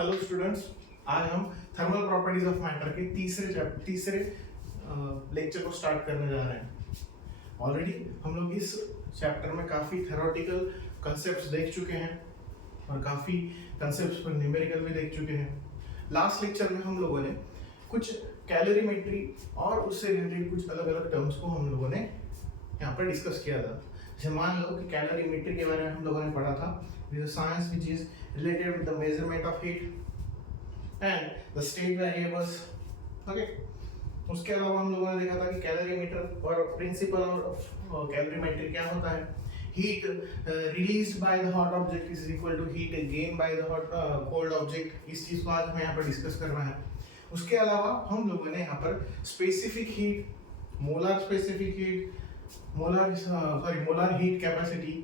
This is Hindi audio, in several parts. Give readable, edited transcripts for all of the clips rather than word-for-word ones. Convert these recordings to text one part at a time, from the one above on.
हेलो स्टूडेंट्स, आज हम थर्मल प्रॉपर्टीज ऑफ मैटर के तीसरे लेक्चर को स्टार्ट करने जा रहे हैं। ऑलरेडी हम लोग इस चैप्टर में काफ़ी थ्योरेटिकल कंसेप्ट्स देख चुके हैं और काफ़ी कंसेप्ट्स पर न्यूमेरिकल भी देख चुके हैं। लास्ट लेक्चर में हम लोगों ने कुछ कैलोरीमेट्री और उससे रिलेटेड कुछ अलग अलग टर्म्स को हम लोगों ने यहाँ पर डिस्कस किया था। जैसे मान लो कि कैलोरीमेट्री के बारे में हम लोगों ने पढ़ा था, science which is related with the measurement of heat and the state variables. Okay. उसके अलावा हम लोगों ने देखा था कि कैलोरीमीटर और प्रिंसिपल और कैलोरीमेट्री क्या होता है। Heat released by the hot object is equal to heat gain by the hot cold object. इस चीज को आज हमें यहाँ पर डिस्कस करना है। उसके अलावा हम लोगों ने यहाँ पर specific heat, molar specific heat, molar heat capacity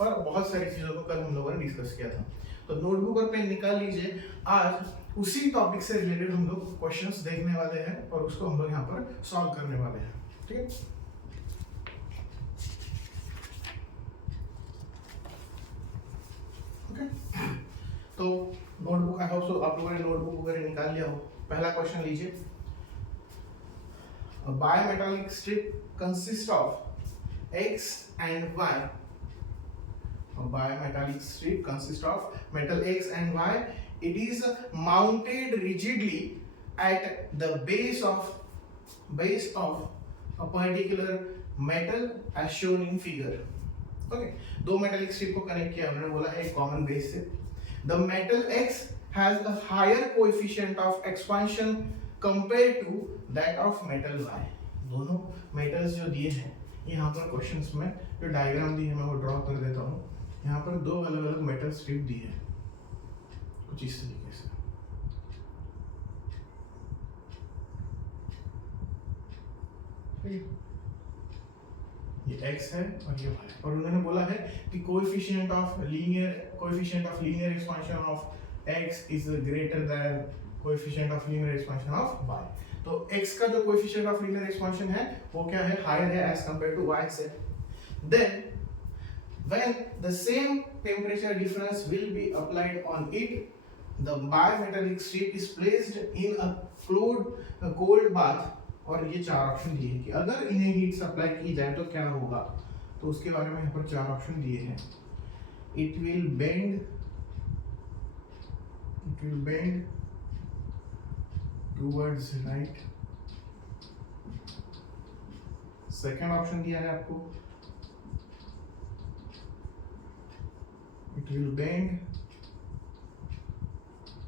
और बहुत सारी चीजों को कल हम लोगों ने डिस्कस किया था। तो नोटबुक और पेन निकाल लीजिए। आज उसी टॉपिक से रिलेटेड हम लोग क्वेश्चंस देखने वाले हैं और उसको हम लोग यहाँ पर सॉल्व करने वाले हैं। ठीक है, ओके। तो नोटबुक, आई होप सो आप लोगों ने नोटबुक वगैरह निकाल लिया हो। पहला क्वेश्चन लीजिए। A bimetallic strip consists of X and Y. A bimetallic strip consists of metal X and Y. It is mounted rigidly at the base of a particular metal as shown in figure. Okay, दो मेटालिक स्ट्रिप को कनेक्ट किया उन्होंने, बोला है एक कॉमन बेस से। The metal X has a higher coefficient of expansion compared to that of metal Y. दोनों मेटल्स जो दिए हैं, यहाँ पर क्वेश्चंस में जो डायग्राम दी है मैं वो ड्रॉ कर देता हूँ। यहाँ पर दो अलग अलग मेटल स्ट्रिप दी है कुछ इस तरीके से। ये x है और ये y है, और उन्होंने बोला है कि coefficient of linear expansion of x is greater than coefficient of linear expansion of y। तो x का जो कोएफिशिएंट ऑफ लीनियर एक्सपेंशन है वो क्या है, हायर है एज कंपेयर टू y से। Then when the same temperature difference will be applied on it, the bimetallic strip is placed in a cold bath। और ये चार ऑप्शन दिए हैं कि अगर इन्हें हीट सप्लाई की जाए तो क्या होगा। तो उसके बारे में यहाँ पर चार ऑप्शन दिए हैं। it will bend towards right। Second option दिया है आपको, it will bend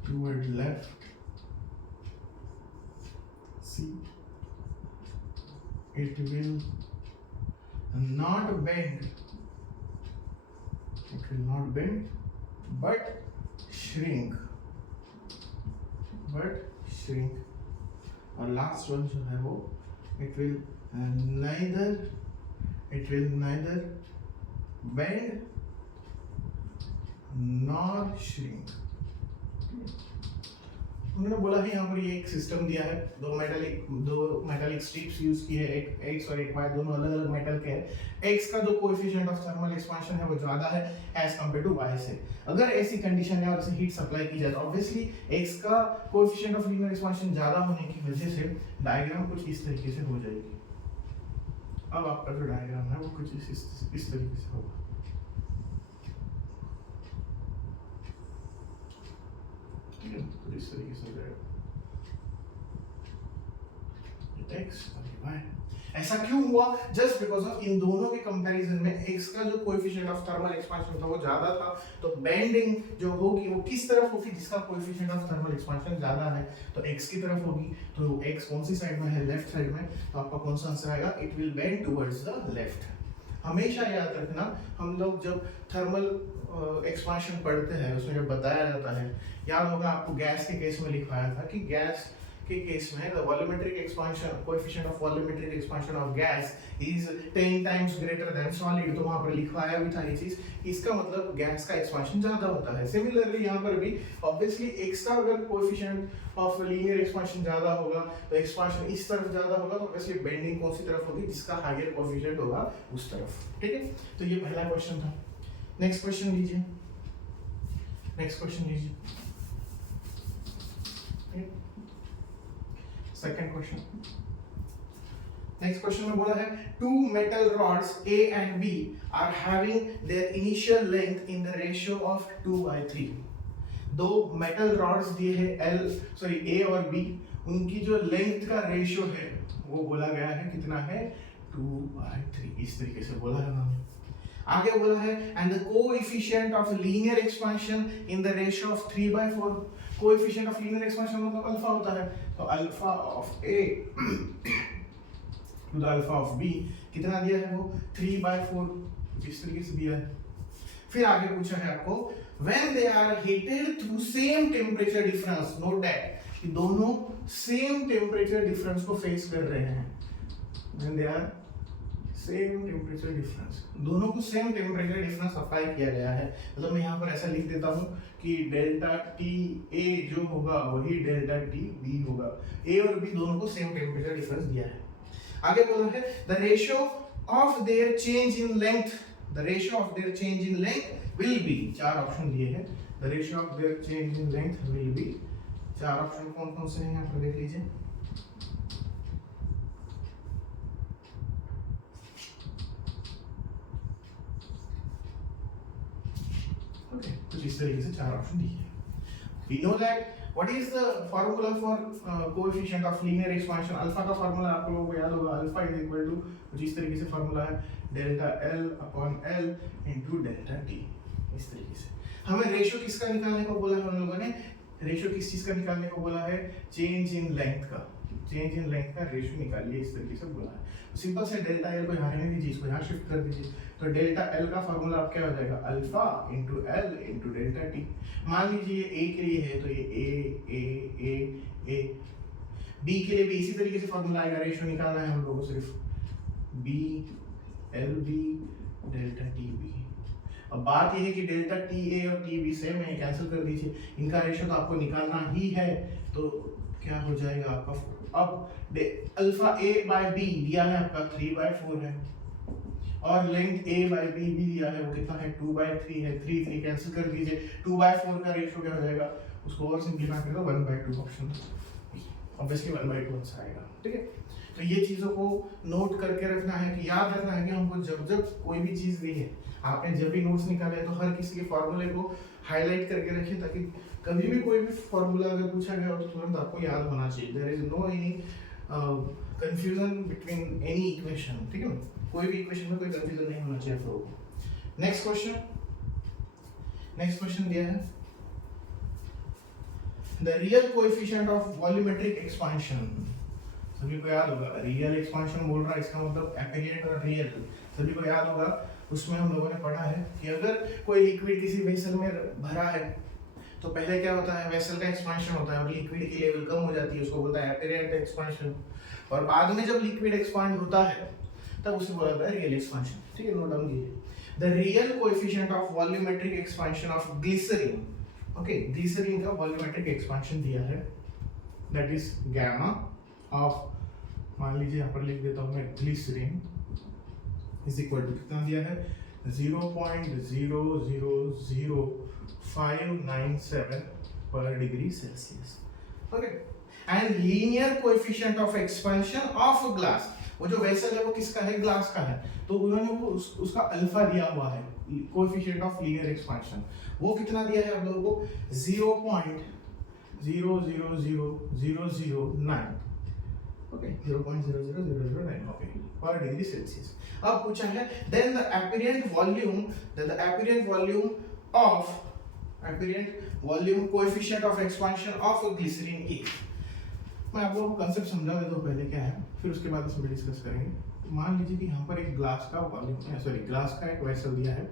toward left। C, it will not bend but shrink। और लास्ट वन जो है वो it will neither bend nor shrink। उन्होंने बोला है यहाँ पर ये एक सिस्टम दिया है, दो मेटालिक स्ट्रिप्स यूज की है, एक x और एक y, दोनों अलग अलग मेटल के हैं। x का जो कोएफिशिएंट ऑफ थर्मल एक्सपेंशन है वो ज्यादा है एज कंपेयर टू y से। अगर ऐसी कंडीशन है और इसे हीट सप्लाई की जाए तो ऑब्वियसली x का कोएफिशिएंट ऑफ लीनियर एक्सपेंशन ज्यादा होने की वजह से डायग्राम कुछ इस तरीके से हो जाएगी। अब आपका जो डायग्राम है वो कुछ इस तरीके से होगा। तो इस तरीके से जाएगा x और y। ऐसा क्यों हुआ? जस्ट बिकॉज ऑफ इन दोनों के कंपैरिजन में x का जो कोएफिशिएंट ऑफ थर्मल एक्सपेंशन था वो ज्यादा था। तो बेंडिंग जो होगी वो किस तरफ होगी, जिसका कोएफिशिएंट ऑफ थर्मल एक्सपेंशन ज्यादा है तो x की तरफ होगी। तो x कौन सी साइड में है, लेफ्ट साइड में। तो आपका कौन सा आंसर आएगा, it will bend towards the left. हमेशा याद रखना, हम लोग जब थर्मल एक्सपेंशन पढ़ते हैं उसमें जब बताया जाता है, याद होगा आपको गैस के केस में लिखवाया था कि गैस के केस में the volumetric expansion coefficient of volumetric expansion of gas is 10 times greater than solid. तो वहां पर लिखवाया भी था ये चीज, इसका मतलब गैस का एक्सपेंशन ज्यादा होता है। सिमिलरली यहाँ पर भी ऑब्वियसली x का अगर कोएफिशिएंट ऑफ लीनियर एक्सपेंशन ज्यादा होगा तो एक्सपेंशन इस तरफ ज्यादा होगा, तो ऑब्वियसली बेंडिंग कौन सी तरफ होगी, जिसका हायर कोएफिशिएंट होगा उस तरफ। ठीक है, तो ये पहला क्वेश्चन था। नेक्स्ट क्वेश्चन लीजिए। Second question. नेक्स्ट क्वेश्चन में बोला है two metal rods A and B are having their initial length in the ratio of 2/3। दो मेटल रॉड्स दिए हैं A और B, उनकी जो लेंथ का रेशियो है वो बोला गया है कितना है 2/3। इस तरीके से बोला है उन्होंने। आगे बोला है and the coefficient of linear expansion in the ratio of 3/4। Coefficient of linear expansion मतलब अल्फा होता है, तो alpha of A to the alpha of B कितना दिया है वो 3/4 इस तरीके से दिया है। फिर आगे पूछा है आपको when they are heated through same temperature difference, note that कि दोनों सेम टेम्परेचर डिफरेंस को फेस कर रहे हैं। when they are same temperature difference, दोनों को सेम टेम्परेचर डिफरेंस अप्लाई किया गया है। मतलब मैं यहाँ पर ऐसा लिख देता हूँ कि डेल्टा टी ए जो होगा वही डेल्टा टी बी होगा। ए और बी दोनों को सेम टेम्परेचर डिफरेंस दिया है। आगे बोला है the ratio of their change in length, the ratio of their change in length will be, चार ऑप्शन दिए हैं। The ratio of their change in length will be, चार ऑप्शन कौन कौन से हैं यहाँ पर देख लीजिए। कुछ इस तरीके से चार ऑप्शन दिए हैं। We know that what is the formula for coefficient of linear expansion? Alpha का फॉर्मूला आप लोगों को याद होगा, अल्फा इज इक्वल टू कुछ इस तरीके से फॉर्मूला है delta L upon L into delta T। इस तरीके से हमें रेशियो किसका निकालने को बोला है उन लोगों ने, रेशियो किस चीज का निकालने को बोला है, चेंज इन लेंथ का, चेंज इन लेंथ का रेशियो निकालिए इस तरीके से बोला है। सिंपल से डेल्टा एल को यहाँ रहने दीजिए, इसको यहाँ शिफ्ट कर दीजिए, तो डेल्टा एल का फॉर्मूला आप क्या हो जाएगा alpha into L into delta T. मान लीजिए ये ए के लिए है तो ये ए, बी के लिए भी इसी तरीके से फॉर्मूला आएगा, रेशियो निकालना है हम लोगों को सिर्फ B L B delta T B. अब बात ये है कि डेल्टा टी ए और टी बी सेम है, कैंसिल कर दीजिए, इनका रेशियो तो आपको निकालना ही है, तो क्या हो जाएगा आपका, अब अल्फा ए बाय बी दिया है आपका 3/4 है, और लेंथ a बाय b भी दिया है वो कितना है 2/3 है, 3 कैंसिल कर दीजिए, 2/4 का रेशियो क्या हो जाएगा, उसको और सिंपलीफाई कर दो 1/2 ऑप्शन, ऑब्वियसली 1/2 आंसर आएगा। ठीक है, तो ये चीज़ों को नोट करके रखना है कि याद रखना है कि हमको जब जब कोई भी चीज़ दी है, आपने जब भी नोट्स निकाले तो हर किसी के फॉर्मूले को हाईलाइट करके रखिए, ताकि कभी भी कोई भी फॉर्मूला अगर पूछा गया हो तो तुरंत आपको याद होना चाहिए। There is no any confusion between any equation. ठीक है, कोई भी इक्वेशन में कोई कंफ्यूजन नहीं होना चाहिए आप लोगों को। नेक्स्ट क्वेश्चन दिया है the real coefficient of volumetric expansion. सभी को याद होगा रियल एक्सपेंशन बोल रहा है, इसका मतलब एपेरिएंट और रियल, सभी को याद होगा। उसमें हम लोगों ने पढ़ा है कि अगर कोई लिक्विड किसी वेसल में भरा है तो पहले क्या होता है, वेसल का एक्सपेंशन होता है और लिक्विड की लेवल कम हो जाती है, उसको बोलता है एपेरिएंट एक्सपेंशन, और बाद में जब लिक्विड एक्सपांड होता है तब उसे बोला जाता है रियल एक्सपेंशन। ठीक है, नोट डाउन कीजिए the real coefficient of volumetric expansion of glycerine. Okay, glycerine का वॉल्यूमेट्रिक एक्सपेंशन दिया है दैट इज गामा ऑफ, मान लीजिए यहाँ पर लिख देता हूँ मैं, ग्लिसरीन इज इक्वल टू कितना दिया है 0.000597 पर degree Celsius. Okay, and linear coefficient of expansion of glass, वो जो वेसल है वो किसका है, ग्लास का है, तो उन्होंने वो उसका अल्फा दिया हुआ है, कोएफिशिएंट ऑफ लीनियर एक्सपेंशन, वो कितना दिया है आप लोगों को 0.000009। Okay, 0.00009 okay per degree Celsius. अब पूछा है then the apparent volume coefficient of expansion of glycerine is. मैं आप लोगों को कांसेप्ट समझा देता हूं पहले क्या है, फिर उसके बाद इसमें डिस्कस करेंगे। मान लीजिए कि यहाँ पर एक ग्लास का ग्लास का एक वेसल दिया है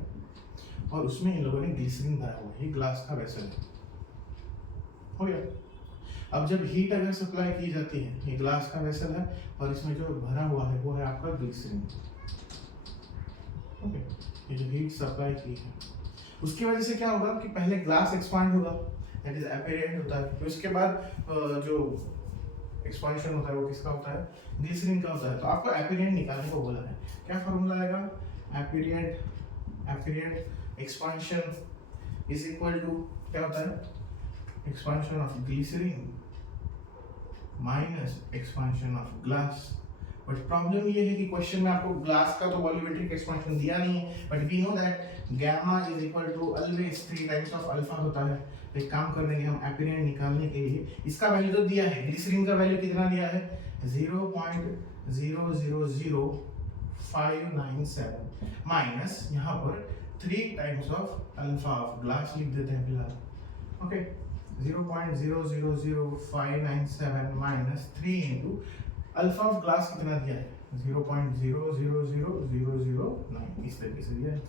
और उसमें इन लोगों ने ग्लिसरीन भरा हुआ है, ये ग्लास का वेसल है, हो गया। अब जब हीट अगर सप्लाई की जाती है, ये ग्लास का वेसल है और इसमें जो भरा हुआ है वो है आपका ग्लिसरीन। ओके, ये जो हीट सप्लाई की है उसकी वजह से क्या होगा कि पहले ग्लास एक्सपांड होगा, दैट इज एपेरिएंट होता है, फिर उसके बाद जो एक्सपेंशन होता है वो किसका होता है, ग्लिसरीन का होता है। तो आपको एपेरिएंट निकालने को बोला है, क्या फॉर्मूला आएगा, apparent expansion is equal to क्या होता है, expansion of glycerine minus expansion of glass. But problem ये है कि क्वेश्चन में आपको ग्लास का तो वॉल्यूमेट्रिक एक्सपांशन दिया नहीं है, but we know that gamma is equal to always 3 times of alpha होता है। तो एक काम करने के हम एपिरेंट निकालने के लिए इसका वैल्यू तो दिया है, ग्लिसरीन का वैल्यू कितना दिया है 0.000597 माइनस यहाँ पर 3 times of alpha of glass लिख देते हैं फिलहाल। Okay 0.000597 minus 3 into alpha of glass कितना दिया है 0.000009 इस तरीके से दिया है।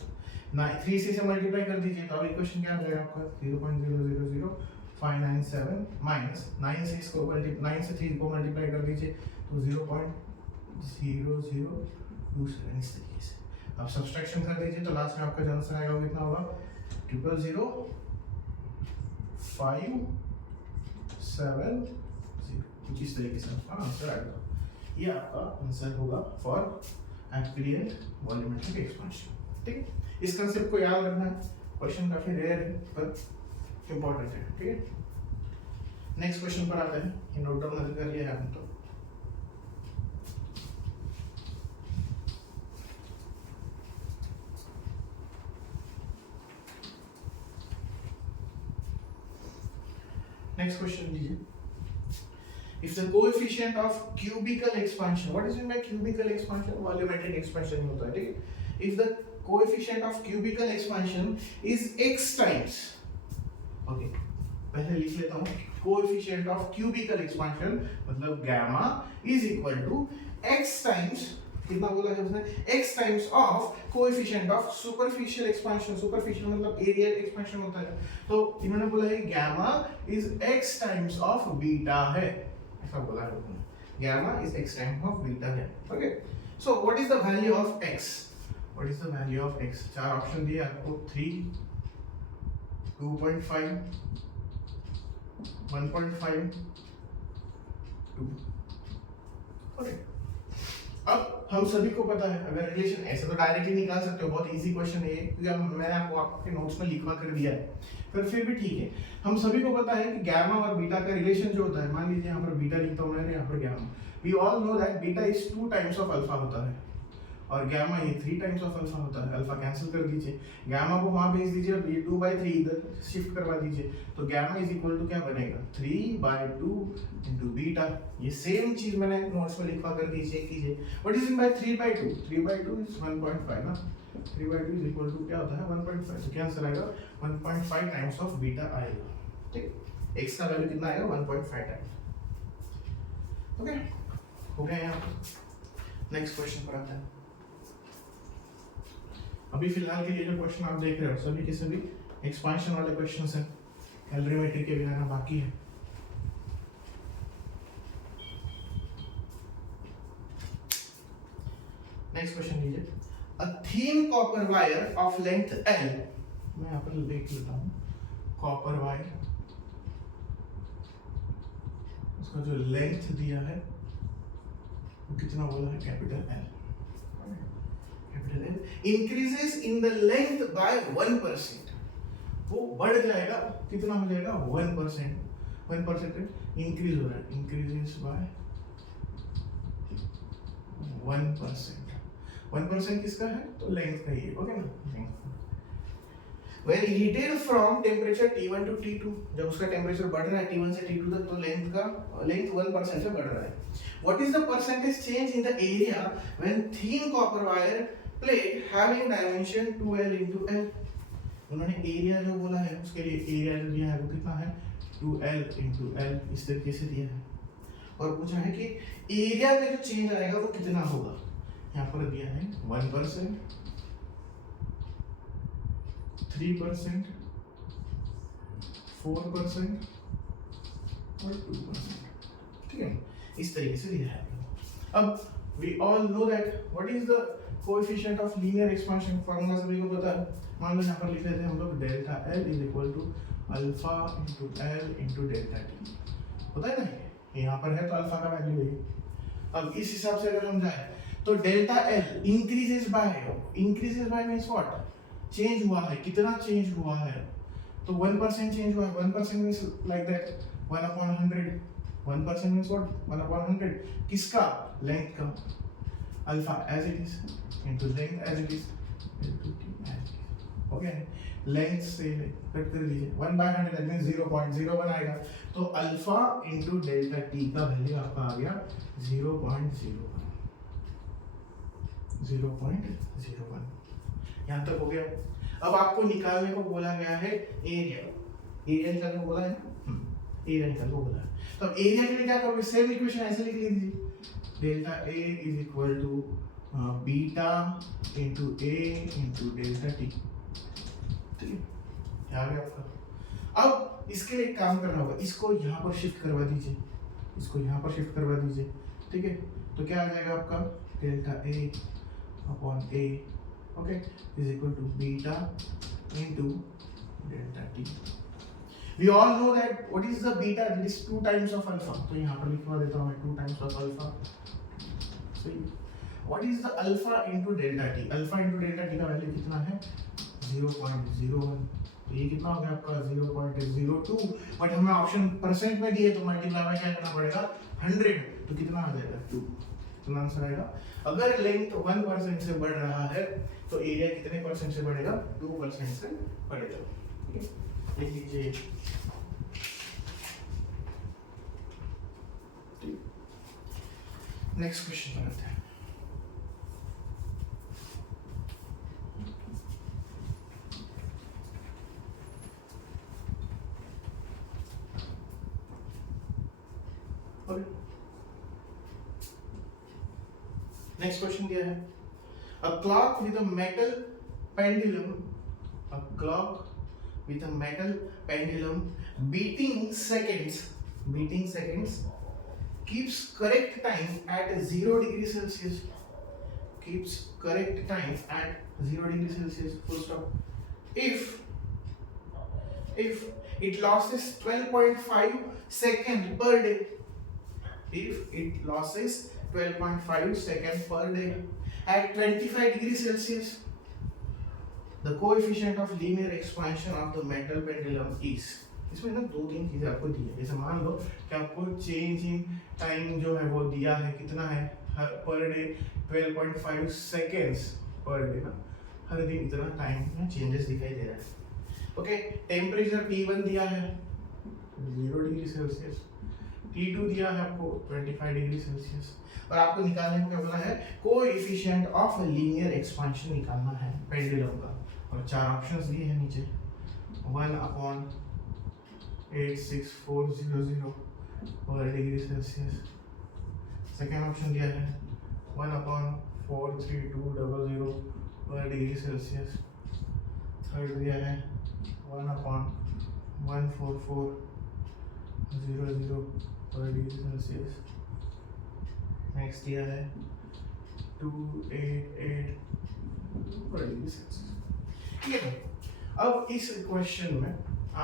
3 से मल्टीप्लाई कर दीजिए तो अब इक्वेशन क्या आ जाएगा आपका 0.000597 माइनस 9 से 3 को मल्टीप्लाई कर दीजिए तो 0.0027 इस तरीके से। अब सब्सट्रैक्शन कर दीजिए तो लास्ट में आपका जो आंसर आएगा वो कितना होगा 000570 कुछ इस तरीके से आपका आंसर आएगा। ये आपका आंसर होगा फॉर एपिरेंट वॉल्यूमेट्रिक एक्सपांशन। ठीक है, इस कांसेप्ट को याद रखना है, क्वेश्चन काफी रेयर है पर इंपॉर्टेंट है। ठीक है, नेक्स्ट क्वेश्चन पर आते हैं। ये नोट डाउन कर लिया है आपने तो। नेक्स्ट क्वेश्चन लीजिए। If the coefficient of cubical expansion, what is meant by cubical expansion? Volumetric expansion होता है, ठीक है। If the coefficient of cubical expansion is x times, okay, पहले लिख लेता हूँ coefficient of cubical expansion मतलब gamma is equal to x times कितना बोला है उसने x times of coefficient of superficial expansion। superficial मतलब aerial expansion होता है, तो इन्होंने बोला है gamma is x times of beta है, ऐसा बोला है उन्होंने। gamma is x times of beta है। Okay, so what is the value of x? What is the value of x? चार ऑप्शन दिए आपको 3, 2.5, 1.5, 2। ओके, अब हम सभी को पता है अगर रिलेशन ऐसे तो डायरेक्टली निकाल सकते हो, बहुत इजी क्वेश्चन है ये क्योंकि मैंने आपको आपके नोट्स में लिखवा कर दिया है, पर फिर भी ठीक है। हम सभी को पता है कि गामा और बीटा का रिलेशन जो होता है, मान लीजिए यहाँ पर बीटा लिखता हूँ मैंने, यहाँ पर gamma. We all know that beta is 2 times of alpha होता है और गामा ये 3 टाइम्स ऑफ अल्फा होता है। अल्फा कैंसिल कर दीजिए, गामा को वहां भेज दीजिए और ये 2/3 इधर शिफ्ट करवा दीजिए, तो गामा इज इक्वल टू क्या बनेगा 3/2 इनटू बीटा। ये सेम चीज मैंने नोट्स में लिखवा कर दी, चेक कीजिए। What is in by 3/2? 3/2 is 1.5 ना, 3/2 इज इक्वल टू क्या होता है 1.5, तो क्या आंसर आएगा 1.5 टाइम्स ऑफ बीटा आएगा। ठीक, x का वैल्यू कितना आएगा 1.5 टाइम्स। ओके, हो गया यहाँ। नेक्स्ट क्वेश्चन पर आते हैं। अभी फिलहाल के लिए जो क्वेश्चन आप देख रहे हो सभी के सभी एक्सपांशन वाले क्वेश्चंस हैं, कैलोरीमेट्री के बिना बाकी है। नेक्स्ट क्वेश्चन लीजिए। A thin copper wire of length L, मैं यहाँ पर लिख लेता हूँ कॉपर वायर, उसका जो लेंथ दिया है वो कितना बोला है capital L increases in the length by 1%, वो बढ़ जाएगा, कितना हो जाएगा 1%, 1% इंक्रीज हो रहा है, increases by 1%। 1% किसका है तो लेंथ का ही है, ओके ना। When heated from temperature T1 to T2, जब उसका टेम्परेचर बढ़ रहा है T1 से T2 तक, तो लेंथ 1% से बढ़ रहा है। What is the percentage change in the area when thin copper wire plate having dimension 2L into L? उन्होंने एरिया जो बोला है उसके लिए एरिया जो दिया है वो कितना है 2L into L, इस तरीके से दिया है। और पूछा है कि एरिया में जो चेंज आएगा वो कितना होगा, यहाँ पर दिया है 1%, 3%, 4% और 2%। ठीक है, इस तरीके से दिया है। अब we all know that what is the coefficient of linear expansion, formula सभी को पता है। मान लो यहाँ पर लिख लेते हैं हम लोग delta L is equal to alpha into L into delta T, होता है ना, यहाँ पर है तो अल्फा का वैल्यू है। अब इस हिसाब से अगर हम जाए तो delta L increases by means what, change हुआ है, कितना चेंज हुआ है, तो 1% चेंज हुआ है। 1% means like that 1/100, 1% means what 1/100 किसका लेंथ का alpha as it is into length as it is into T as it is हो गया लेंथ से कट कर दीजिए 1/100 दैट मींस 0.01 आएगा तो अल्फा इनटू डेल्टा टी का वैल्यू आपका आ गया 0.01 यहाँ तक हो गया। अब आपको निकालने को बोला गया है एरिया निकालने को बोला है ना एरिया निकालने को बोला है तो अब एरिया के लिए क्या करोगे सेम इक्वेशन ऐसे लिख लीजिए delta A is equal to beta into A into delta T ठीक है क्या आ गया आपका। अब इसके लिए एक काम करना होगा इसको यहाँ पर शिफ्ट करवा दीजिए ठीक है तो क्या आ जाएगा आपका delta A upon A okay is equal to beta into delta T we all know that what is the beta that is 2 times of alpha तो यहाँ पर लिखवा देता हूँ मैं 2 times of alpha so what is the alpha into delta t alpha into delta t का वैल्यू कितना है 0.01 तो ये कितना हो गया आपका 0.02 बट हमें ऑप्शन परसेंट में दिए तो मल्टीप्लाई में क्या करना पड़ेगा 100 तो कितना आ जाएगा 2 तो आंसर आएगा अगर लेंथ 1% से बढ़ रहा है तो एरिया कितने परसेंट से बढ़ेगा 2% से बढ़ेगा ठीक है लिख लीजिए नेक्स्ट क्वेश्चन बनाते हैं नेक्स्ट क्वेश्चन दिया है a clock with a metal pendulum beating seconds keeps correct time at 0 degree Celsius full stop if it loses 12.5 second per day at 25 degrees Celsius the coefficient of linear expansion of the metal pendulum is इसमें ना 2-3 चीजें आपको दी है जैसे मान लो कि आपको चेंज इन टाइम जो है वो दिया है कितना है per day 12.5 seconds per day ना हर दिन इतना टाइम में चेंजेस दिखाई दे रहा है ओके टेम्परेचर T1 दिया है 0 डिग्री सेल्सियस T2 दिया है आपको 25 डिग्री सेल्सियस और आपको निकालने को क्या बोला है कोएफिशिएंट ऑफ लीनियर एक्सपेंशन निकालना है पेंडुलम का और 4 ऑप्शंस दिए हैं नीचे 1/86400 पर डिग्री सेल्सियस सेकेंड ऑप्शन दिया है 1/43200 पर डिग्री सेल्सियस थर्ड दिया है 1/14400 पर डिग्री सेल्सियस नेक्स्ट दिया है 288 पर डिग्री सेल्सियस ठीक है। अब इस क्वेश्चन में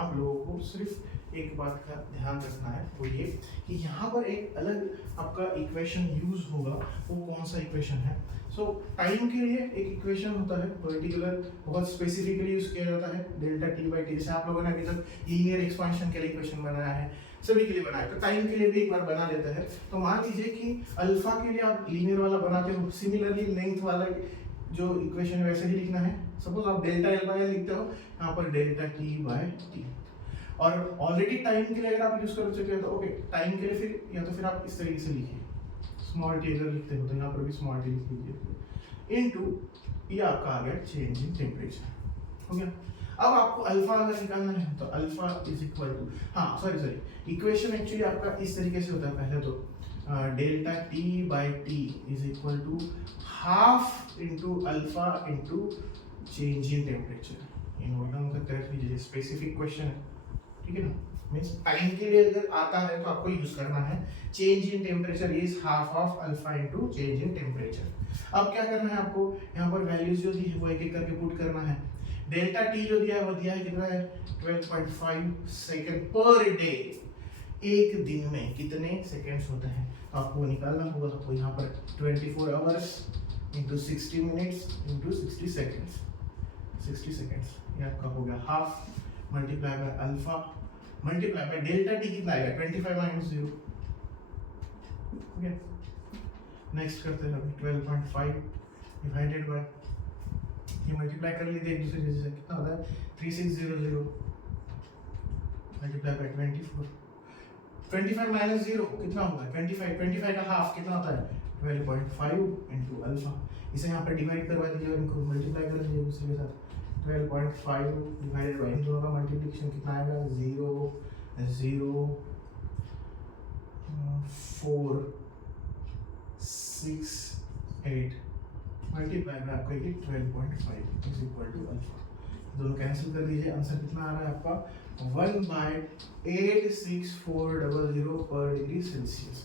आप लोगों को सिर्फ एक बात का ध्यान रखना है वो ये कि यहाँ पर एक अलग आपका इक्वेशन यूज होगा वो कौन सा इक्वेशन है सो टाइम के लिए एक इक्वेशन होता है पर्टिकुलर बहुत स्पेसिफिकली यूज किया जाता है डेल्टा टी बाई टी जैसे आप लोगों ने अभी तक लीनियर एक्सपेंशन के लिए इक्वेशन बनाया है सभी के लिए बनाया तो टाइम के लिए भी एक बार बना लेते हैं तो मान लीजिए कि अल्फा के लिए आप लीनियर वाला बनाते हो सिमिलरली लेंथ वाला जो इक्वेशन वैसे ही लिखना है सपोज आप डेल्टा एल बाय लिखते हो यहाँ पर डेल्टा टी बाय टी और ऑलरेडी टाइम के लिए अगर आप यूज कर चुके हो तो ओके टाइम के लिए फिर या तो फिर आप इस तरीके से लिखिए स्मॉल टी अगर लिखते हो तो यहाँ पर भी स्मॉल टी लिख लीजिए इनटू ये आपका आ गया चेंज इन टेम्परेचर हो गया। अब आपको अल्फा अगर निकालना है तो alpha is equal to sorry equation actually आपका इस तरीके से होता है पहले तो delta T by T is equal to half into alpha into change in temperature in word में रख लीजिए स्पेसिफिक क्वेश्चन है ठीक है ना मींस टाइम के लिए अगर आता है तो आपको यूज करना है change in temperature is half of alpha into change in temperature. अब क्या करना है आपको यहाँ पर वैल्यूज जो दी है वो एक एक करके पुट करना है डेल्टा टी जो दिया है वो दिया है कितना है 12.5 सेकंड पर डे एक दिन में कितने सेकंड्स होते हैं तो आपको निकालना होगा तो यहाँ पर 24 hours into 60 minutes into 60 seconds ये आपका हो गया half multiply by alpha multiply by delta T कितना आएगा 25 माइनस 0 ओके, नेक्स्ट करते हैं अभी 12.5 डिवाइडेड बाय, ये मल्टीप्लाई कर लीजिए एक दूसरे से, कितना होता है 3600 मल्टीप्लाई बाय 24, 25 माइनस 0 कितना होगा 25, 25 का हाफ कितना होता है 12.5 इंटू अल्फा। इसे यहाँ पर डिवाइड करवा दीजिए और इनको मल्टीप्लाई कर दीजिए दूसरे के साथ, 12.5 डिवाइडेड बाय इन दोनों का मल्टीप्लिकेशन कितना आएगा 0 0 4 6 8 मल्टीप्लाई में आपका ये 12.5 इज इक्वल टू अल्फा। दोनों कैंसिल कर दीजिए, आंसर कितना आ रहा है आपका 1/86400 पर डिग्री सेल्सियस।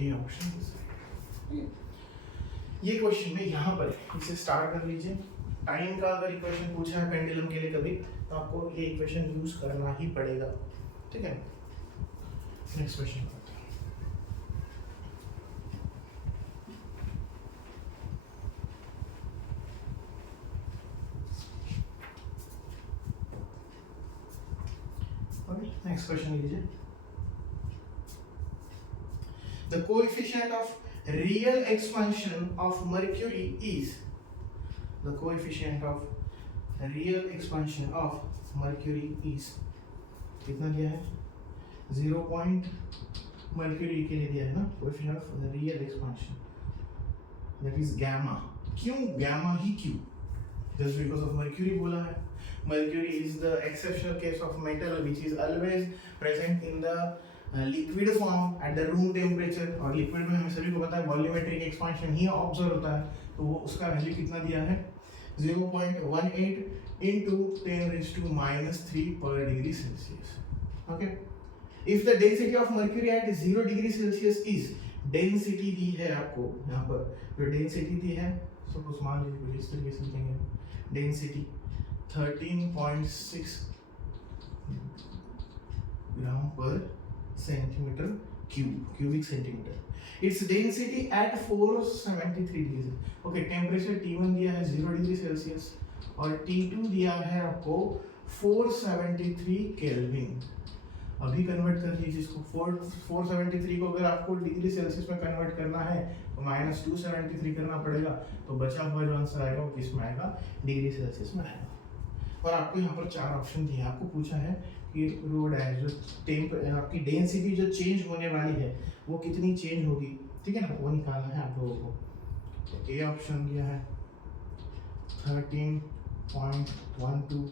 ये ऑप्शन है। ये क्वेश्चन में यहाँ पर इसे स्टार्ट कर लीजिए। टाइम का अगर इक्वेशन पूछा है पेंडुलम के लिए कभी तो आपको ये इक्वेशन यूज करना ही पड़ेगा, ठीक है। नेक्स्ट क्वेश्चन करते हैं। नेक्स्ट क्वेश्चन लीजिए। The coefficient of real expansion of mercury is, the coefficient of real expansion of mercury is कितना दिया है 0 पॉइंट मर्क्यूरी के लिए दिया है ना, coefficient of real expansion that is gamma. क्यों गामा ही क्यों, जस्ट बिकॉज ऑफ मर्क्यूरी बोला है। Mercury is the exceptional case of metal which is always present in the liquid form at the room temperature, और liquid में हमें सभी को पता है वॉल्यूमेट्रिक एक्सपेंशन ही ऑब्जर्व होता है, तो वो उसका वैल्यू कितना दिया है 0.18 into 10⁻³ per degree Celsius। Okay, if the density of mercury at 0 degree Celsius is, density दी है आपको यहाँ पर, जो डेंसिटी दी है सपोज मान लीजिए कुछ इस तरीके से लिखेंगे, डेंसिटी 13.6 ग्राम पर centimetre cubic centimetre. Its density at 473 degree. Okay, temperature T1 दिया है 0 डिग्री सेल्सियस और T2 दिया है आपको 473 केल्विन। अभी कन्वर्ट कर लीजिए इसको, 473 को अगर आपको डिग्री सेल्सियस में कन्वर्ट करना है तो -273 करना पड़ेगा, तो बचा हुआ जो आंसर आएगा वो किस में आएगा डिग्री सेल्सियस में आएगा। और आपको यहाँ पर 4 ऑप्शन दिए, आपको पूछा है कि रो डैश जो आपकी डेंसिटी जो चेंज होने वाली है वो कितनी चेंज होगी, ठीक है ना, वो निकालना है आप लोगों को। तो ए ऑप्शन दिया है 13.12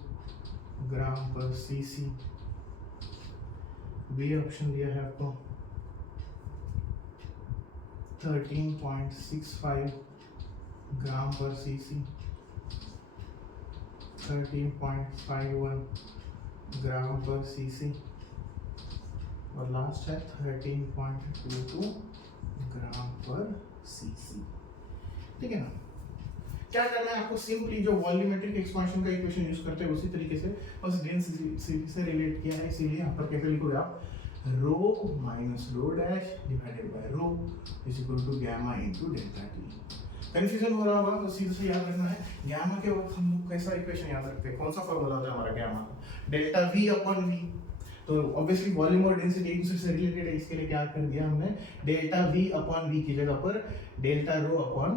ग्राम पर सीसी, बी ऑप्शन दिया है आपको 13.65 ग्राम पर सीसी, 13.51 ग्राम पर सीसी और लास्ट है 13.22 ग्राम पर सीसी, ठीक है ना। क्या करना है आपको, सिंपली जो वॉल्यूमेट्रिक एक्सपेंशन का इक्वेशन यूज करते हैं उसी तरीके से बस डेंसिटी से रिलेट किया है, इसीलिए यहाँ पर कैसे लिखोगे आप rho minus rho dash divided by rho is equal to gamma into delta T. Confusion हो रहा होगा तो सीधे से याद रखना है, गामा के वक्त हम लोग कैसा इक्वेशन याद रखते हैं, कौन सा फॉर्मूला होता है हमारा गामा का, डेल्टा वी अपॉन वी। तो ऑब्वियसली वॉल्यूम और डेंसिटी एक दूसरे से रिलेटेड है, इसके लिए क्या कर दिया हमने डेल्टा वी अपॉन वी की जगह पर डेल्टा रो अपॉन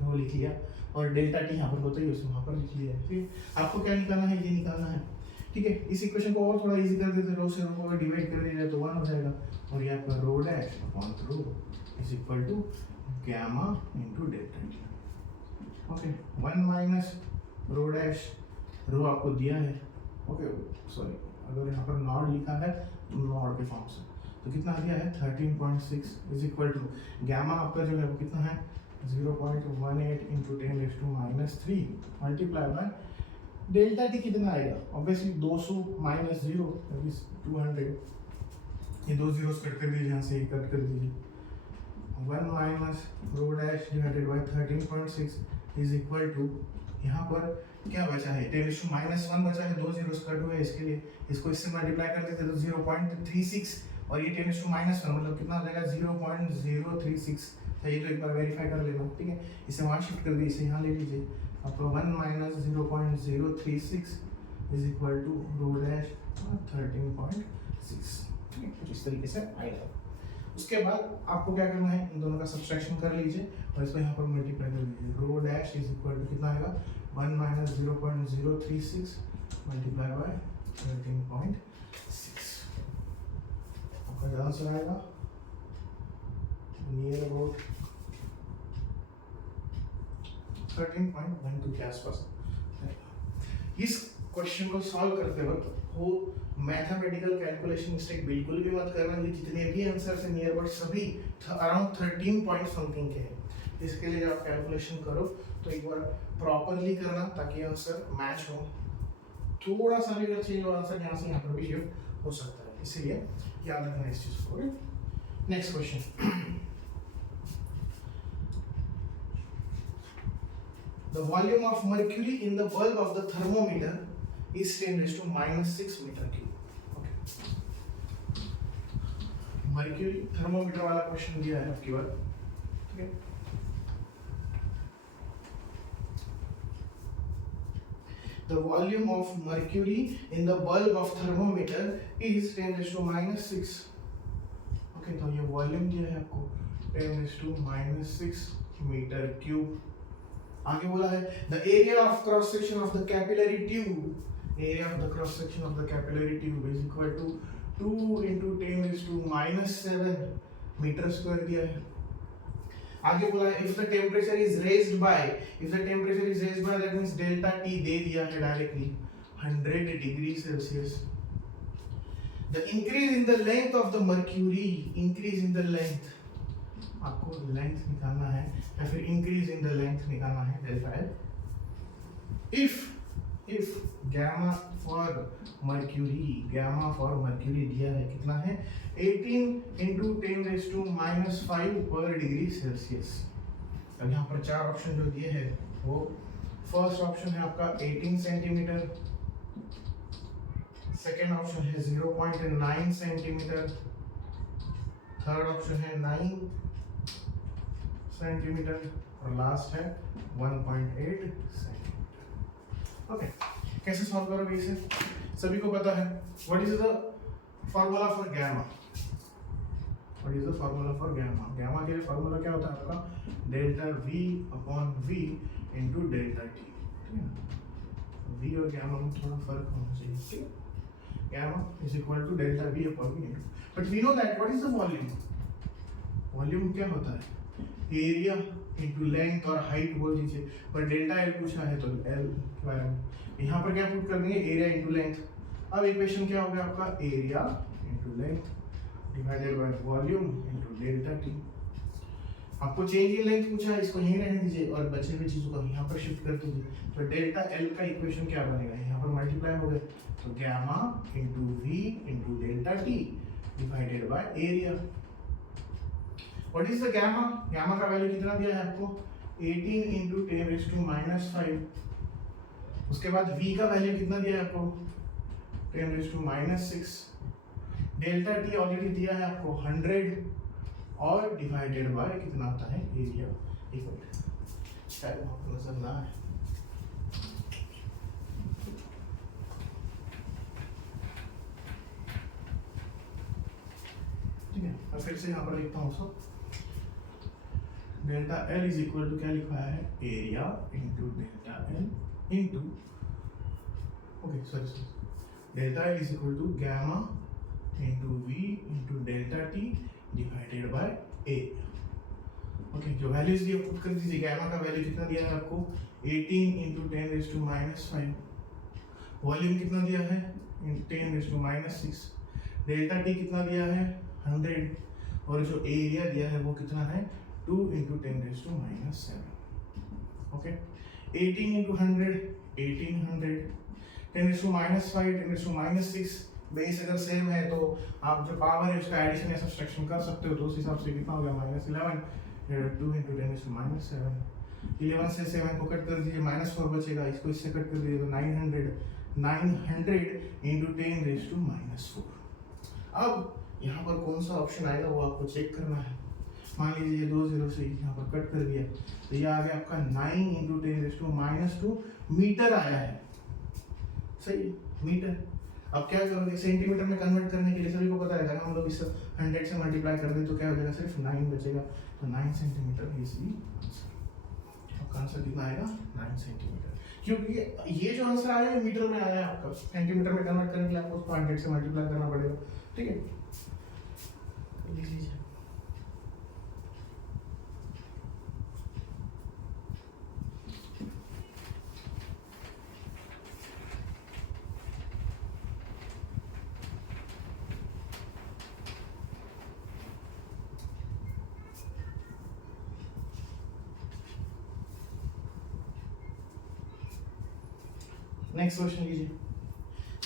रो लिख लिया और डेल्टा टी यहाँ पर होता ही उसमें वहाँ पर लिख लिया है। ठीक, आपको क्या निकालना है, ये निकालना है, ठीक है। इस इक्वेशन को और थोड़ा इजी कर देते, रो से रो को डिवाइड कर दिया तो 1 हो जाएगा और ये आपका rho dash upon rho is equal to gamma into delta T. Okay, 1 minus rho dash, rho आपको दिया है, ओके सॉरी अगर यहाँ पर नॉट लिखा है तो नॉट के फॉर्म से, तो कितना दिया है 13.6 इज इक्वल टू गामा आपका जो है वो कितना है 0.18 into 10⁻³ multiply by delta T कितना आएगा, ऑब्वियसली 200 माइनस 0 दैट इज 200, ये दो जीरोस कट कर दीजिए, यहाँ से कट कर दीजिए, 1 minus rho dash divided by 13.6 is equal to, यहाँ पर क्या बचा है 10⁻1 बचा है, दो जीरोस कट हुए, इसके लिए इसको इससे मल्टीप्लाई कर देते तो 0.36 और ये 10⁻1 मतलब कितना हो जाएगा 0.036 है, ये तो एक बार वेरीफाई कर लेना, ठीक है। इसे वहाँ शिफ्ट कर दीजिए, इसे यहाँ ले लीजिए, आपको 1 minus 0.036 is equal to rho dash 13.6, ठीक है, कुछ इस तरीके से आएगा। उसके बाद आपको क्या करना है, इन दोनों का सब्सट्रैक्शन कर लीजिए और इसको यहाँ पर मल्टीप्लाई कर लीजिए। Rho dash is equal to कितना आएगा 1 माइनस 0.036 मल्टीप्लाई बाय 13.6। आपका आंसर आएगा नियर अबाउट 13.12 के आसपास। इस क्वेश्चन को सॉल्व करते वक्त वो मैथमेटिकल कैलकुलेशन मिस्टेक बिल्कुल भी मत करना। ये जितने भी आंसर है नियर अबाउट सभी अराउंड 13 पॉइंट समथिंग के हैं। इसके लिए जब आप कैलकुलेशन करो तो एक बार प्रॉपरली करना ताकि आंसर मैच हो। थोड़ा सा भी अगर चेंज हो आंसर यहाँ से यहाँ पर भी शिफ्ट हो सकता है, इसीलिए याद रखना इस चीज को। Next question, the volume of mercury in the bulb of the thermometer is 10 raised to minus 6 meter cube। okay, mercury thermometer वाला क्वेश्चन दिया है आपकी बार, ठीक है। The volume of mercury in the bulb of thermometer is 10 raised to minus 6। okay, तो ये वॉल्यूम दिया है आपको 10 raised to minus 6 metre cube. आगे बोला है the area of cross section of the capillary tube, area of the cross section of the capillary tube is equal to 2 into 10 raised to minus 7 metre square दिया है। आगे बोला है if the temperature is raised by, if the temperature is raised by that means delta T दे दिया है directly 100 degree Celsius. the increase in the length of the mercury, increase in the length, आपको लेंथ निकालना है या फिर इंक्रीज इन द लेंथ निकालना है delta L. If gamma for mercury दिया है कितना है 18 into 10 raised to minus 5 पर डिग्री सेल्सियस। अब यहाँ पर चार ऑप्शन जो दिए हैं वो फर्स्ट ऑप्शन है आपका 18 सेंटीमीटर, सेकेंड ऑप्शन है 0.9 सेंटीमीटर, थर्ड ऑप्शन है 9 सेंटीमीटर और लास्ट है 1.8 सेंटीमीटर। ओके, कैसे सॉल्व करोगे इसे? सभी को पता है what is the formula for gamma, what is the formula for gamma. Gamma के लिए फार्मूला क्या होता है आपका delta V upon V into delta T। ठीक है, V और गामा में थोड़ा फर्क होना चाहिए। ठीक है, gamma is equal to delta V upon V into, but we know that what is the volume. Volume क्या होता है एरिया इनटू लेंथ और हाइट बोल दीजिए, पर डेल्टा एल पूछा है तो एल के बारे में यहाँ पर क्या पुट कर देंगे एरिया इनटू लेंथ। अब इक्वेशन क्या होगा आपका area into length divided by volume into delta T. आपको चेंज इन लेंथ पूछा है, इसको यहीं रहने दीजिए और बचे हुए चीजों को यहाँ पर शिफ्ट कर दीजिए। तो डेल्टा एल का इक्वेशन क्या बनेगा, यहाँ पर मल्टीप्लाई हो गए तो gamma into V into delta T divided by area. What is the gamma? Gamma का वैल्यू कितना दिया है आपको 18 into 10 raised to minus 5। उसके बाद V का वैल्यू कितना दिया है आपको 10 raised to minus 6। Delta T already दिया है आपको 100 और डिवाइडेड बाय कितना आता है एरिया इक्वल, शायद आपको नजर ना आए। ठीक है, और फिर से यहाँ पर लिखता हूँ सब delta L is equal to क्या लिखा है area into delta L into delta L is equal to gamma into V into delta T divided by A. Okay, जो वैल्यूज दिए पुट कर दीजिए। गामा का वैल्यू कितना दिया है आपको 18 into 10 raise to minus 5। Volume कितना दिया है 10 raise to minus 6। Delta T कितना दिया है 100 और जो एरिया दिया है वो कितना है 2 into 10 raised to minus 7। Okay, 18 into 100 1800, 10 raised to minus 5 10 raised to minus 6। Base अगर सेम है तो आप जो पावर है उसका एडिशन या सब्सट्रैक्शन कर सकते हो, तो उस हिसाब से कितना हो गया -11 2 into 10 raised to minus 7। 11 से 7 को कट कर दीजिए -4 बचेगा, इसको इससे कट कर दीजिए तो 900 into 10 raised to minus 4। अब यहाँ पर कौन सा ऑप्शन आएगा वो आपको चेक करना है। मान लीजिए ये 2 0 से यहाँ पर कट कर दिया तो ये आ गया आपका 9 into 10 raised to minus 2 metre आया है। सही मीटर। अब क्या करोगे, सेंटीमीटर में कन्वर्ट करने के लिए सभी को पता है, अगर हम लोग इस 100 से मल्टीप्लाई कर दें तो क्या हो जाएगा, सिर्फ 9 बचेगा, तो 9 सेंटीमीटर इज दी आंसर। आपका आंसर कितना आएगा, 9 सेंटीमीटर, क्योंकि ये जो आंसर आया है मीटर में आया है आपका, सेंटीमीटर में कन्वर्ट करने के लिए आपको उसको 100 से मल्टीप्लाई करना पड़ेगा, ठीक है, लिख लीजिए। नेक्स्ट क्वेश्चन लीजिए।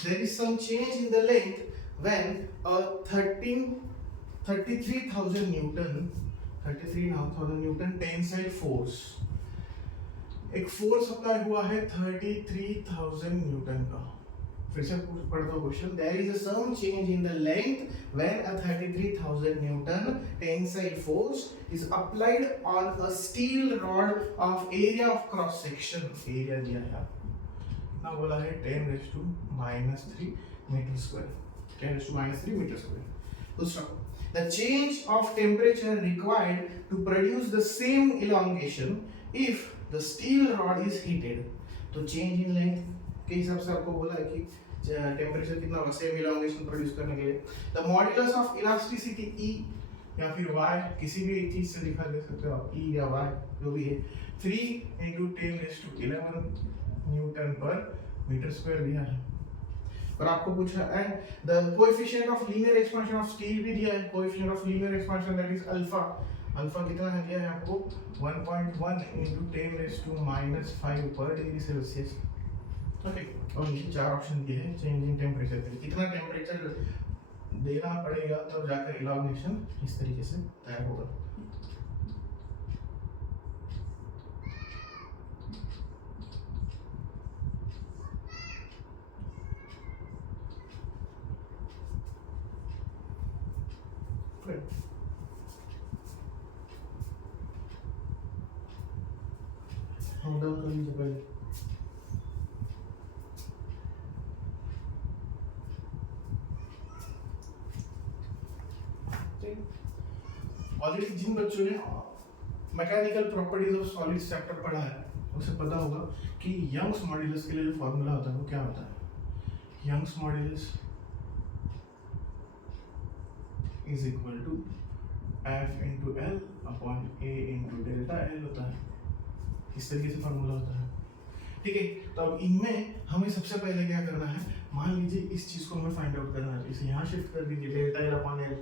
There is some change in the length when a 33,000 Newton tensile force, एक फोर्स अप्लाई हुआ है 33,000 न्यूटन का। फिर से पढ़ता हूँ question. There is some change in the length when a 33,000 Newton tensile force is applied on a steel rod of area of cross section, area दिया है ना, बोला है 10⁻³ मीटर स्क्वायर, 10⁻³ मीटर स्क्वायर। दूसरा, the change of temperature required to produce the same elongation if the steel rod is heated, तो change in length के हिसाब से आपको बोला है कि टेम्परेचर कितना होगा सेम elongation प्रोड्यूस करने के लिए। the modulus of elasticity E या फिर Y, किसी भी चीज से दिखा दे सकते हो आप, E या Y जो भी है, 3 × 10⁻11 न्यूटन पर मीटर स्क्वायर दिया है। और आपको पूछा है the coefficient of linear expansion of steel भी दिया है, coefficient of linear expansion that is alpha, alpha कितना है दिया है आपको 1.1 × 10⁻5 पर डिग्री सेल्सियस, ओके। और नीचे चार ऑप्शन दिए हैं चेंज इन टेंपरेचर के लिए, कितना टेंपरेचर देना पड़ेगा तब तो जाकर इलॉन्गेशन इस तरीके से तैयार होगा। हम डाउन कर लीजिए पहले। ऑलरेडी जिन बच्चों ने mechanical properties of solids chapter पढ़ा है उसे पता होगा कि यंग्स मॉड्यूलस के लिए जो फॉर्मूला होता है वो क्या होता है, Young's modulus is equal to F × L upon A × delta L होता है, इस तरीके से फॉर्मूला होता है, ठीक है। तो अब इनमें हमें सबसे पहले क्या करना है, मान लीजिए इस चीज को हमें फाइंड आउट करना है, इसे यहाँ शिफ्ट कर दीजिए डेल्टा L अपॉन L।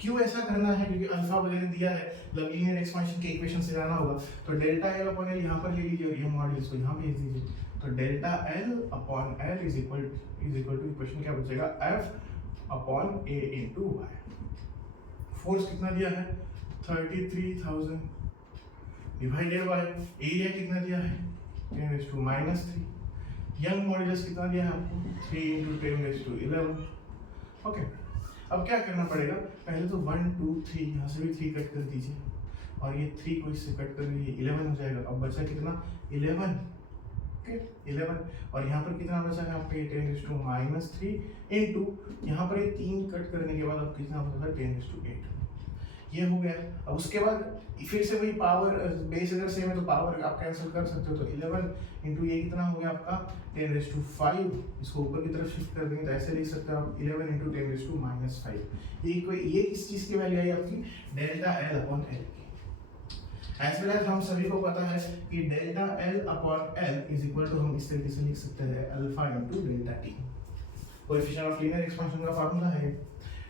क्यों ऐसा करना है, क्योंकि अल्फा वगैरह दिया है, लीनियर एक्सपेंशन के इक्वेशन से जाना होगा, तो डेल्टा L अपॉन L यहाँ पर ले लीजिए और ये मॉड्यूलस को यहाँ भेज दीजिए, तो delta L upon L is equal to equation क्या बचेगा, F upon A × Y। Force कितना दिया है 33,000 डिवाइडेड बाय एरिया कितना दिया है 10⁻³ यंग मॉड्यूलस कितना दिया है आपको 3 × 10⁻11, ओके। अब क्या करना पड़ेगा, पहले तो 1 2 3 यहाँ से भी 3 कट कर दीजिए और ये 3 को इससे कट कर दीजिए, 11 हो जाएगा। अब बचा कितना 11, ओके 11, और यहाँ पर कितना बचा है आपके 10⁻³ इनटू यहाँ पर ये 3 कट करने के बाद अब कितना बचा था 10⁸ ये हो गया। अब उसके बाद फिर से वही पावर बेस अगर सेम है तो पावर आप कैंसिल कर सकते हो, तो 11 इनटू ये कितना हो गया आपका 10⁵, इसको ऊपर की तरफ शिफ्ट कर देंगे तो ऐसे लिख सकते हो आप 11 × 10⁻⁵। ये किस चीज की वैल्यू आई आपकी डेल्टा L अपॉन L की। एज वेल एज हम सभी को पता है कि delta L upon L is equal to हम इस तरीके से लिख सकते हैं alpha × delta T, coefficient of linear expansion का फार्मूला है।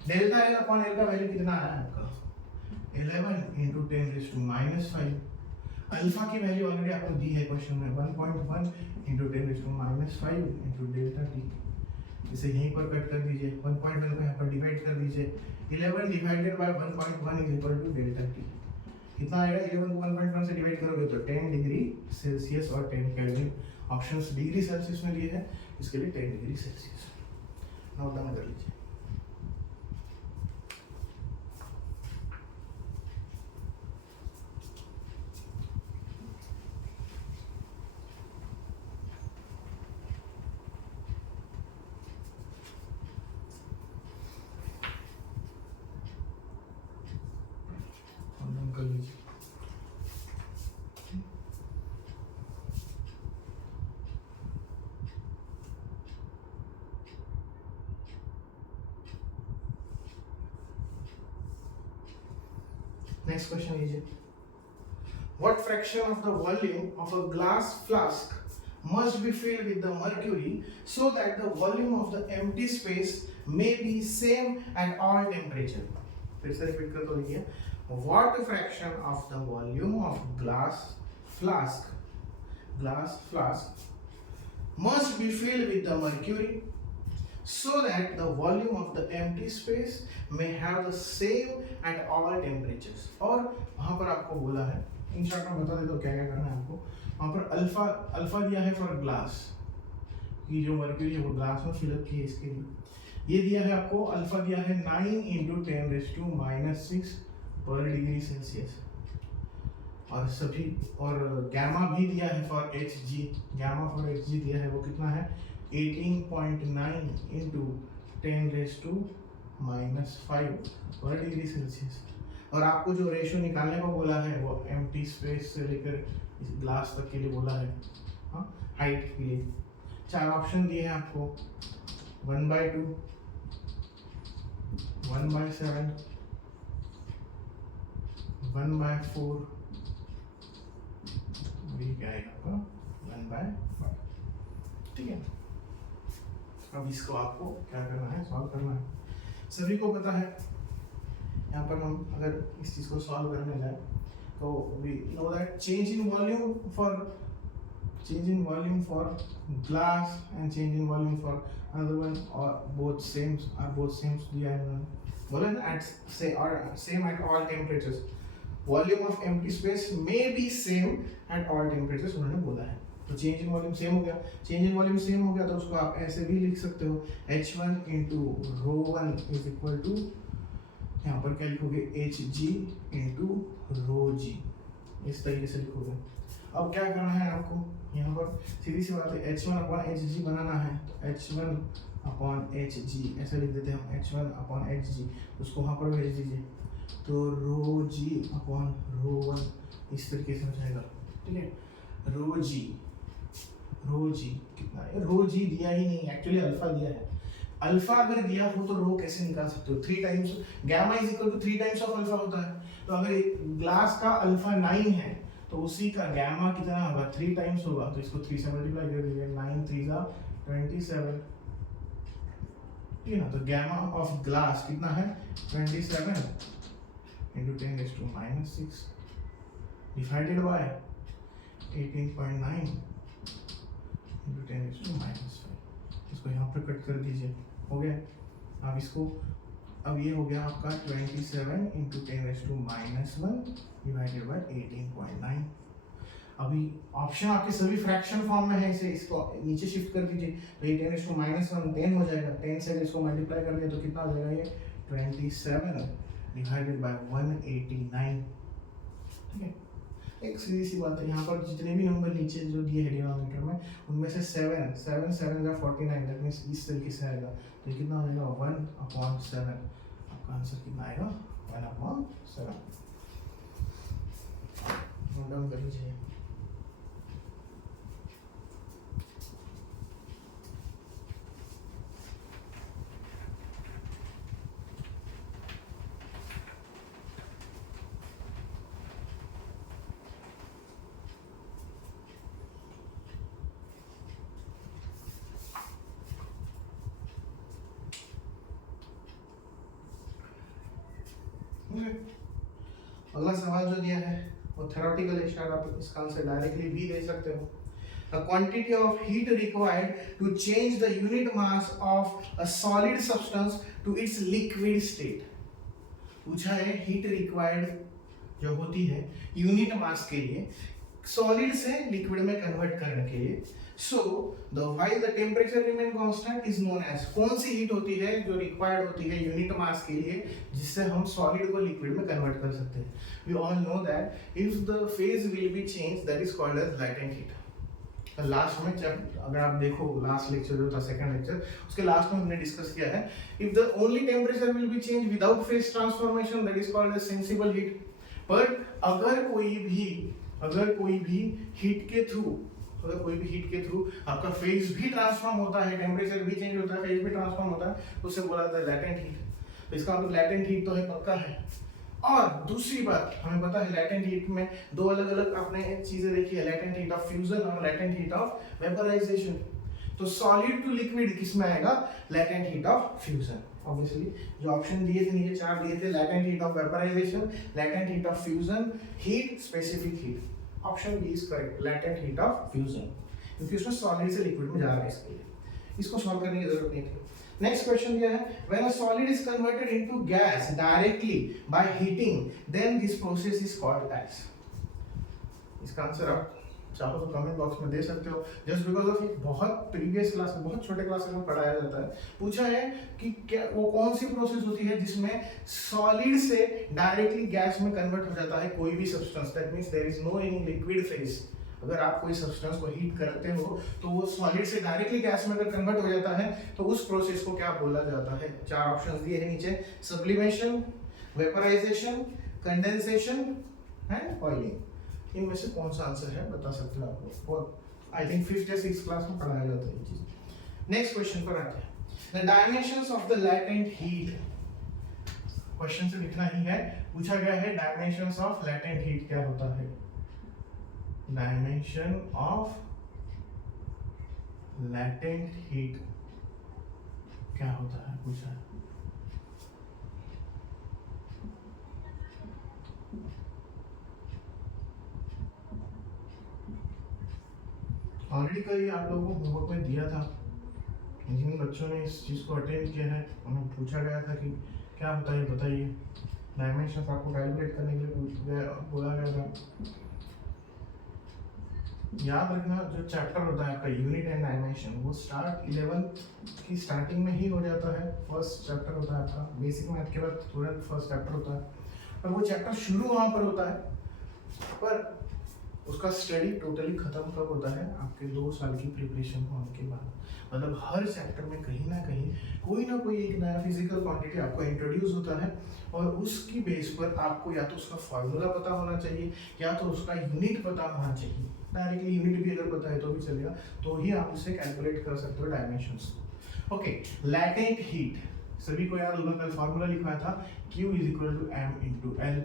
डेल्टा L अपॉन L का वैल्यू कितना आया आपका 11 × 10⁻⁵। अल्फा की वैल्यू ऑलरेडी आपको दी है क्वेश्चन में 1.1 × 10⁻⁵ × डेल्टा T। इसे यहीं पर कट कर दीजिए, 1.1 को यहाँ पर डिवाइड कर दीजिए, 11 divided by 1.1 is equal to delta T। कितना आएगा, 11 को 1.1 से डिवाइड करोगे तो 10 डिग्री सेल्सियस और 10 केल्विन, ऑप्शंस डिग्री सेल्सियस में लिए हैं, इसके लिए 10 डिग्री सेल्सियस। नोट डाउन कर लीजिए। नेक्स्ट क्वेश्चन लीजिए, what fraction of the volume of a glass flask must be filled with the mercury so that the volume of the empty space may be same at all temperature. फिर से रिपीट कर तो लिखिए, what fraction of the volume of glass flask must be filled with the mercury so that the volume of the empty space may have the same at all temperatures. और वहां पर आपको बोला है, इन शॉर्ट में बता देता हूँ क्या क्या करना है आपको। वहां पर अल्फा दिया है फॉर ग्लास की, जो मर्क्यूरी है वो ग्लास में फिलअप की है, इसके लिए ये दिया है आपको, अल्फा दिया है 9 × 10⁻⁻⁶ पर डिग्री सेल्सियस, और सभी और गैमा भी दिया है for Hg, gamma for Hg दिया है वो कितना है 18.9 × 10⁻⁵ पर डिग्री सेल्सियस। और आपको जो रेशियो निकालने को बोला है वो एम्प्टी स्पेस से लेकर इस ग्लास तक के लिए बोला है, हाँ हाइट के लिए। 4 ऑप्शन दिए हैं आपको, 1/2, 1/7, 1/4, ये क्या आएगा आपका 1/5। ठीक है, अब इसको आपको क्या करना है, सॉल्व करना है। सभी को पता है, यहाँ पर हम अगर इस चीज को सॉल्व करने जाए तो we know that change in volume for glass and change in volume for another one और बोथ सेम दिया है उन्होंने, बोला ना एट से और same at all temperatures, volume of empty space may be same at all temperatures उन्होंने बोला है। तो चेंज इन वॉल्यूम सेम हो गया, चेंज इन वॉल्यूम सेम हो गया तो उसको आप ऐसे भी लिख सकते हो, H1 × ρ1 इज इक्वल टू, यहाँ पर क्या लिखोगे Hg × ρg, इस तरीके से लिखोगे। अब क्या करना है आपको, यहाँ पर सीधी सी बात है, H1/Hg बनाना है तो H1/Hg ऐसा लिख देते हैं हम, H1/Hg, उसको वहाँ पर भेज दीजिए तो ρg/ρ1 इस तरीके से हो जाएगा। ठीक है, ρg कितना है, ρg दिया ही नहीं, एक्चुअली अल्फा दिया है। अल्फा अगर दिया हो तो रो कैसे निकाल सकते हो, 3 times gamma is equal to 3 times of alpha होता है। तो अगर ग्लास का अल्फा 9 है तो उसी का गैमा कितना होगा 3 टाइम्स होगा, तो इसको 3 से मल्टीप्लाई कर दीजिए, 9 3 27। ठीक है ना, तो गैमा ऑफ ग्लास कितना है 27 × 10⁻⁻⁶ डिवाइडेड बाय 18.9 × 10⁻⁵। इसको यहाँ पर कट कर दीजिए, हो गया। अब इसको, अब ये हो गया आपका 27 × 10⁻⁻1 डिवाइडेड बाय 18.9। अभी ऑप्शन आपके सभी फ्रैक्शन फॉर्म में है, इसे इसको नीचे शिफ्ट कर दीजिए तो ये 10⁻⁻1 10 हो जाएगा, 10 से इसको मल्टीप्लाई कर दिया तो कितना हो जाएगा ये 27 डिवाइडेड बाय 189। ठीक है, एक सीधी सी बात है, यहाँ पर जितने भी नंबर नीचे जो दिए है डिनोमिनेटर में उनमें से 7 7 49, दैट मींस इस तरीके से आएगा, तो कितना हो जाएगा 1/7। आपका आंसर कितना आएगा 1/7। नोट डाउन कर लीजिए। अगला सवाल जो दिया है वो थ्योरेटिकल है, शायद आप इसका आंसर डायरेक्टली भी दे सकते हो। The quantity of heat required to change the unit mass of a solid substance to its liquid state। पूछा है हीट रिक्वायर्ड जो होती है यूनिट मास के लिए सॉलिड से लिक्विड में कन्वर्ट करने के लिए। So the while the temperature remain constant is known as, कौन सी हीट होती है जो रिक्वायर्ड होती है यूनिट मास के लिए जिससे हम सॉलिड को लिक्विड में कन्वर्ट कर सकते हैं। We all know that if the phase will be changed that is called as latent heat। Last में जब अगर आप देखो लास्ट लेक्चर जो था सेकंड लेक्चर, उसके लास्ट में हमने डिस्कस किया है if the only temperature will be change without phase transformation that is called as sensible heat. But अगर कोई भी हीट के थ्रू आपका फेज भी ट्रांसफॉर्म होता है, टेम्परेचर भी चेंज होता है, फेज भी ट्रांसफॉर्म होता है, तो उसे बोला जाता है लैटेंट हीट। तो इसका मतलब लैटेंट हीट तो है पक्का है, और दूसरी बात हमें पता है लैटेंट हीट में दो अलग अलग आपने चीजें देखी है, लैटेंट हीट ऑफ फ्यूजन और लैटेंट हीट ऑफ वेपराइजेशन। तो सॉलिड टू लिक्विड किस में आएगा? Latent heat of fusion. Obviously जो ऑप्शन दिए थे नीचे चार दिए थे, latent heat of vaporisation, latent heat of fusion, heat specific heat. Option B is correct, latent heat of fusion, क्योंकि उसमें सॉलिड से लिक्विड में जा रहा है, इसके लिए इसको सॉल्व करने की जरूरत नहीं थी। नेक्स्ट क्वेश्चन क्या है? When a solid is converted into gas directly by heating then this process is called as. इसका आंसर आप चाहो तो कमेंट बॉक्स में दे सकते हो, जस्ट बिकॉज ऑफ बहुत प्रीवियस क्लास में, बहुत छोटे क्लासेस में पढ़ाया जाता है। पूछा है कि क्या वो कौन सी प्रोसेस होती है जिसमें सॉलिड से डायरेक्टली गैस में कन्वर्ट हो जाता है कोई भी substance, that means there is no any liquid phase. अगर आप कोई सब्सटेंस को हीट करते हो तो वो सॉलिड से डायरेक्टली गैस में अगर कन्वर्ट हो जाता है तो उस प्रोसेस को क्या बोला जाता है? चार ऑप्शंस दिए हैं नीचे, sublimation, vaporisation, condensation and boiling. इनमें से कौन सा आंसर है बता सकते हो आप लोग, और आई थिंक 5th या 6th क्लास में पढ़ाया जाता है ये चीज। नेक्स्ट क्वेश्चन पर आते हैं, the dimensions of the latent heat. Question से लिखना ही है, पूछा गया है डायमेंशंस ऑफ लैटेंट हीट क्या होता है? डायमेंशन ऑफ लैटेंट हीट क्या होता है पूछा है। ऑलरेडी कल आप लोगों को होमवर्क में दिया था, जिन बच्चों ने इस चीज को अटेंड किया है उन्हें पूछा गया था कि क्या होता है बताइए। डायमेंशन आपको कैलकुलेट करने के लिए बोला गया था। याद रखना जो चैप्टर होता है आपका यूनिट एंड डायमेंशन, वो स्टार्ट 11 की स्टार्टिंग में ही हो जाता है। फर्स्ट चैप्टर होता है आपका बेसिक मैथ के बाद तुरंत फर्स्ट चैप्टर होता है, पर वो चैप्टर शुरू वहाँ पर होता है, पर उसका स्टडी टोटली खत्म कब होता है? आपके 2 साल की प्रिपरेशन होने के बाद। मतलब हर चैप्टर में कहीं ना कहीं कोई ना कोई एक नया फिजिकल क्वांटिटी आपको इंट्रोड्यूस होता है, और उसकी बेस पर आपको या तो उसका फॉर्मूला पता होना चाहिए या तो उसका यूनिट पता होना चाहिए। डायरेक्टली यूनिट भी अगर पता है तो भी चलेगा, तो ही आप उससे कैलकुलेट कर सकते हो डायमेंशंस। ओके, लैटेंट हीट सभी को याद होगा, कल फॉर्मूला लिखा था Q = m × L।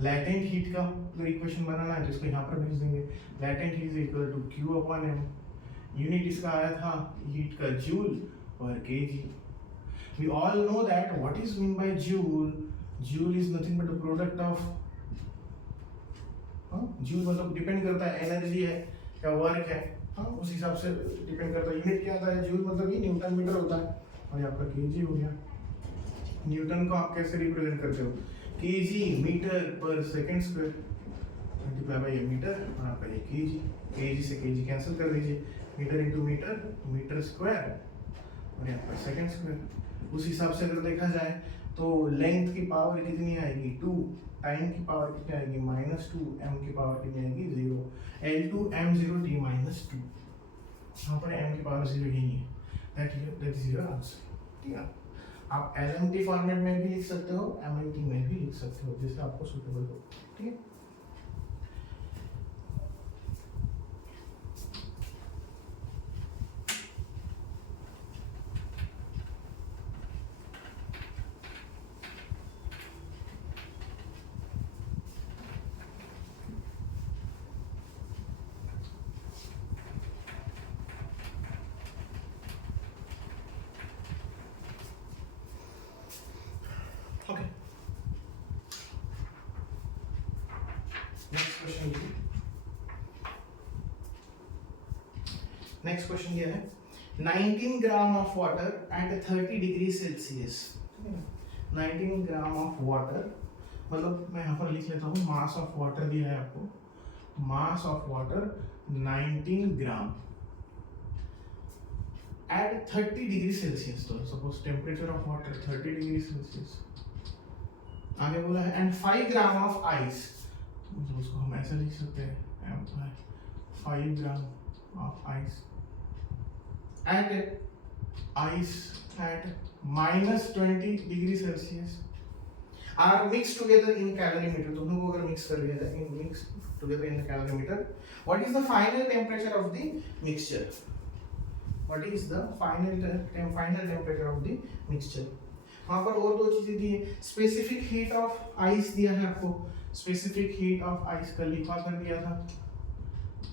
Latent heat का अगर इक्वेशन बनाना है तो इसको यहाँ पर भेज देंगे, लैटेंट हीट = Q/m। यूनिट इसका आया था हीट का जूल पर kg. We all know that what is mean by joule. Joule is nothing but the product of, joule मतलब डिपेंड करता है एनर्जी है या वर्क है, उस हिसाब से डिपेंड करता है। यूनिट क्या आता है? जूल मतलब ये न्यूटन मीटर होता है, और ये आपका केजी हो गया। न्यूटन को आप कैसे रिप्रेजेंट करते हो? केजी मीटर पर second square multiply by metre, और आपका ये केजी, केजी से केजी कैंसिल कर दीजिए, metre into metre, metre square, और यहाँ पर सेकंड स्क्वायर। उस हिसाब से अगर देखा जाए तो लेंथ की पावर कितनी आएगी? 2, टाइम की पावर कितनी आएगी? -2, m की पावर कितनी आएगी? 0, L2 m0 t - 2। यहाँ पर m की पावर 0 ही नहीं है, दैट इज योर आंसर। ठीक है, आप LMT फॉर्मेट में भी लिख सकते हो, MMT में भी लिख सकते हो, जैसे आपको सूटेबल हो। ठीक है, ओके। नेक्स्ट क्वेश्चन लिखिए। नेक्स्ट क्वेश्चन ये है, 19 gram of water at 30 degree Celsius. 19 gram of water, मतलब मैं यहाँ पर लिख लेता हूँ, मास ऑफ वाटर दिया है आपको, mass of water 19 gram at 30 degree Celsius. तो suppose temperature of water 30 degree Celsius. आगे बोला है एंड 5 ग्राम ऑफ आइस, तो उसको हम ऐसे लिख सकते हैं, 5 gram of ice at -20 degree Celsius are mix together in calorimeter. दोनों को अगर मिक्स कर लिया जाए, mix together in calorimeter, what is the final temperature of the mixture? What is the final temperature of the mixture? वहाँ पर और दो चीजें दी है, स्पेसिफिक हीट ऑफ आइस दिया है आपको, स्पेसिफिक हीट ऑफ आइस का लिखा कर दिया था,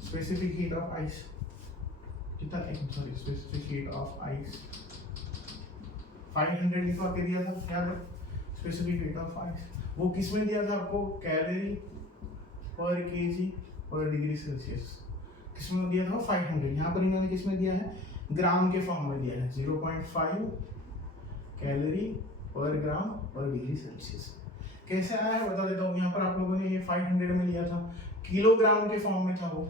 स्पेसिफिक हीट ऑफ आइस कितना, sorry specific heat of ice 500 लिखवा के दिया था, याद है स्पेसिफिक हीट ऑफ आइस, वो किस में दिया था आपको, कैलोरी पर केजी पर डिग्री सेल्सियस, किसमें दिया था 500, यहाँ पर इन्होंने किसमें दिया है, ग्राम के फॉर्म में दिया है, 0.5 कैलोरी पर ग्राम पर डिग्री सेल्सियस। कैसे आया है बता देता हूँ, यहाँ पर आप लोगों ने ये 500 में लिया था, किलोग्राम के फॉर्म में था वो,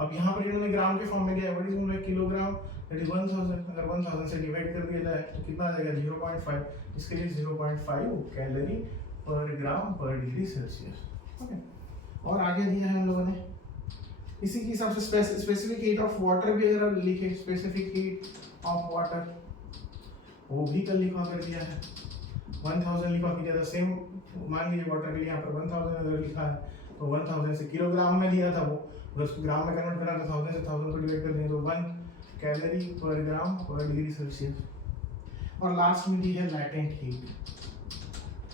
अब यहाँ पर इन्होंने ग्राम के फॉर्म में दिया है, what is kilogram, that is 1000, अगर 1000 से डिवाइड कर दिया जाए तो कितना आ जाएगा 0.5, इसके लिए 0.5 कैलोरी पर ग्राम पर डिग्री सेल्सियस। ओके, और आगे दिया है हम लोगों ने इसी के हिसाब से स्पेसिफिक हीट ऑफ वाटर भी अगर लिखे, स्पेसिफिक हीट ऑफ वाटर वो भी कल लिखवा कर दिया है, 1000 लिखवा के दिया था, सेम मान लीजिए वाटर के लिए यहाँ पर 1000 अगर लिखा है तो 1000 से किलोग्राम में दिया था वो, अगर उसको ग्राम में कन्वर्ट करना तो 1000 से 1000 को डिवाइड कर दें तो 1 कैलोरी पर ग्राम पर डिग्री सेल्सियस। और लास्ट में दी है लैटेंट हीट,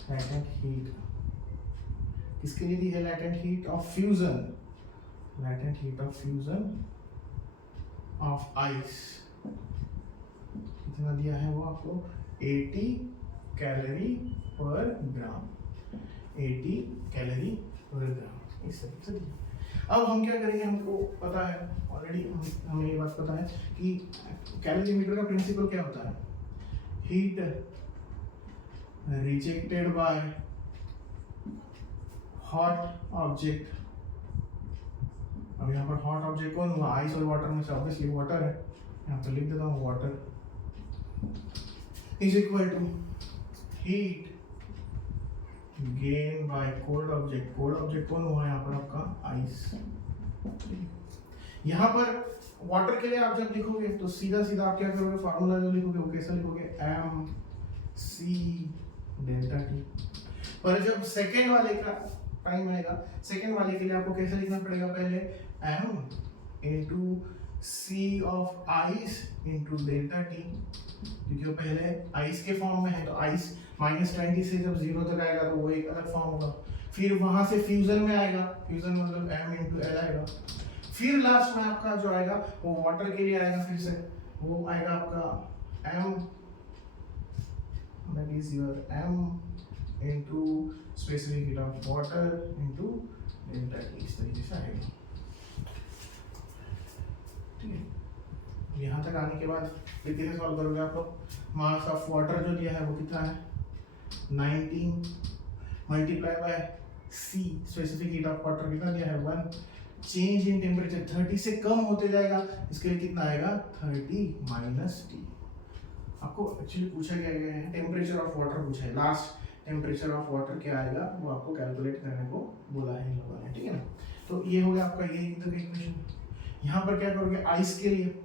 लैटेंट हीट किसके लिए दी है, latent heat of fusion, latent heat of fusion of ice, कितना दिया है वो आपको 80 कैलोरी पर ग्राम, 80 कैलोरी पर ग्राम, इस तरीके से दिया। अब हम क्या करेंगे, हमको पता है ऑलरेडी, हमें ये बात पता है कि कैलोरीमीटर का प्रिंसिपल क्या होता है, heat rejected by hot object, अब यहाँ पर हॉट ऑब्जेक्ट कौन हुआ, आइस और वाटर में से ऑब्वियसली वाटर है, यहाँ पर लिख देता हूँ water is equal to heat gain by cold object, cold object कौन हुआ यहाँ पर आपका आइस। यहाँ पर वाटर के लिए आप जब लिखोगे तो सीधा सीधा आप क्या करोगे, फार्मूला जो लिखोगे वो कैसे लिखोगे, एम सी डेल्टा टी, पर जब सेकेंड वाले का टाइम आएगा, सेकेंड वाले के लिए आपको कैसे लिखना पड़ेगा, पहले M into C of ice into delta T, क्योंकि वो पहले आइस के फॉर्म में है तो आइस -20 से जब 0 तक आएगा तो वो एक अलग फॉर्म होगा, फिर वहां से फ्यूजन में आएगा, फ्यूजन मतलब m इंटू एल आएगा, फिर लास्ट में आपका जो आएगा वो वाटर के लिए आएगा, फिर से वो आएगा आपका m, that is your m into specific heat of water into delta T, इस तरीके से आएगा। ठीक है, यहाँ तक आने के बाद फिर कैसे सॉल्व करोगे आप लोग, मास ऑफ वाटर जो दिया है वो कितना है 19 multiply by C specific heat of water कितना दिया है 1, चेंज इन टेम्परेचर 30 से कम होते जाएगा, इसके लिए कितना आएगा 30 माइनस T। आपको एक्चुअली पूछा गया है टेम्परेचर ऑफ वाटर पूछा है, लास्ट टेम्परेचर ऑफ वाटर क्या आएगा वो आपको कैलकुलेट करने को बोला है इन लोगों ने, ठीक है ना। तो ये हो गया आपका ये इक्वेशन। यहाँ पर क्या करोगे, आइस के लिए,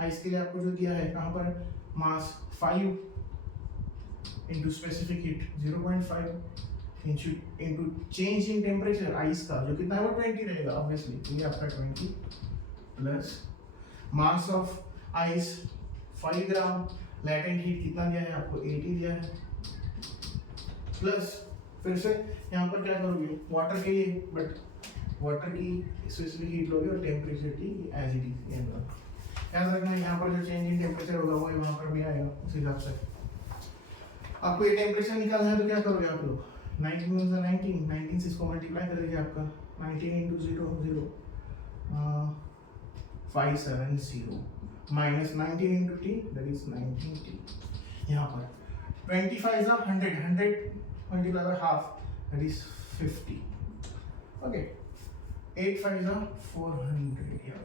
आइस के लिए आपको जो दिया है कहाँ पर मास 5 into specific heat 0.5 into change in temperature ice का जो कितना है वो 20 रहेगा ऑब्वियसली, तो ये आपका 20 plus mass of ice 5 gram, latent heat कितना दिया है आपको 80 दिया है, प्लस फिर से यहाँ पर क्या करोगे वाटर के लिए, बट वाटर की स्पेसिफिक हीट लोगे और टेम्परेचर की एज इट इज, याद रखना यहाँ पर जो चेंज इन टेम्परेचर होगा वही वहाँ पर भी आएगा उस हिसाब से। आपको ये टेम्परेचर निकालना है तो क्या करोगे आप लोग, 19 से इसको मल्टीप्लाई कर दीजिए, आपका 19 into 0 570 minus 19 into T that is 19t, यहाँ पर 25 is 100 multiplied by half that is 50, okay 8 5 is 400 यहाँ,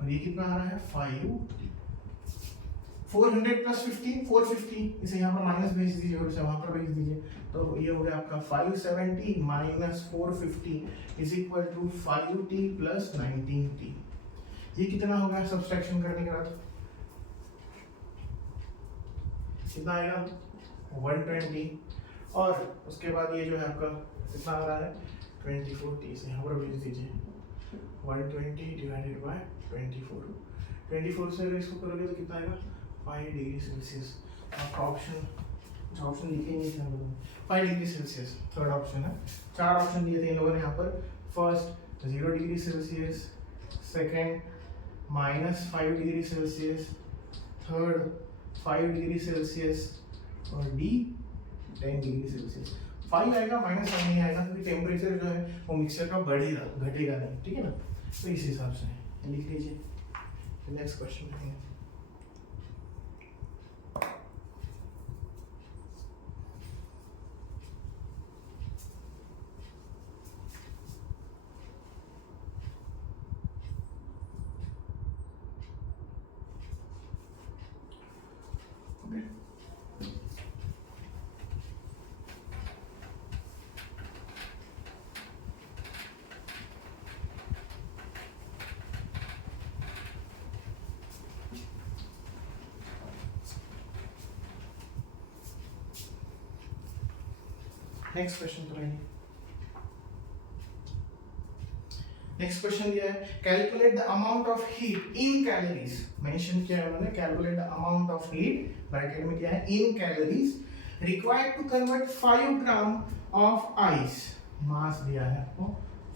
और ये कितना आ रहा है 5t, 400 प्लस 50 450, इसे यहाँ पर माइनस भेज दीजिए और इसे वहाँ पर भेज दीजिए, तो ये हो गया आपका 570 minus 450 is equal to 5t plus 19t। ये कितना होगा सब्सट्रैक्शन करने के बाद, कितना आएगा 120, और उसके बाद ये जो है आपका कितना आ रहा है 24t, से यहाँ पर भेज दीजिए 120 डिवाइडेड बाय 24 से अगर इसको करोगे तो कितना आएगा 5 डिग्री सेल्सियस। आपका ऑप्शन कुछ ऑप्शन लिखे ही नहीं थे हम लोगों ने। 5 डिग्री सेल्सियस थर्ड ऑप्शन है। 4 ऑप्शन दिए थे इन लोगों ने यहाँ पर। First 0 degree Celsius, second -5 degree Celsius, third 5 degree Celsius और डी 10 डिग्री सेल्सियस। 5 आएगा, -5 नहीं आएगा क्योंकि टेम्परेचर जो है वो मिक्सचर का बढ़ेगा, घटेगा नहीं, ठीक है ना। तो इस हिसाब से लिख लीजिए। नेक्स्ट क्वेश्चन है। नेक्स्ट क्वेश्चन पढ़ाइए। नेक्स्ट क्वेश्चन दिया है, calculate the amount of heat in calories. Mention किया है उन्होंने, calculate the amount of heat, bracket में किया है in calories, required to convert 5 gram of ice. Mass दिया है आपको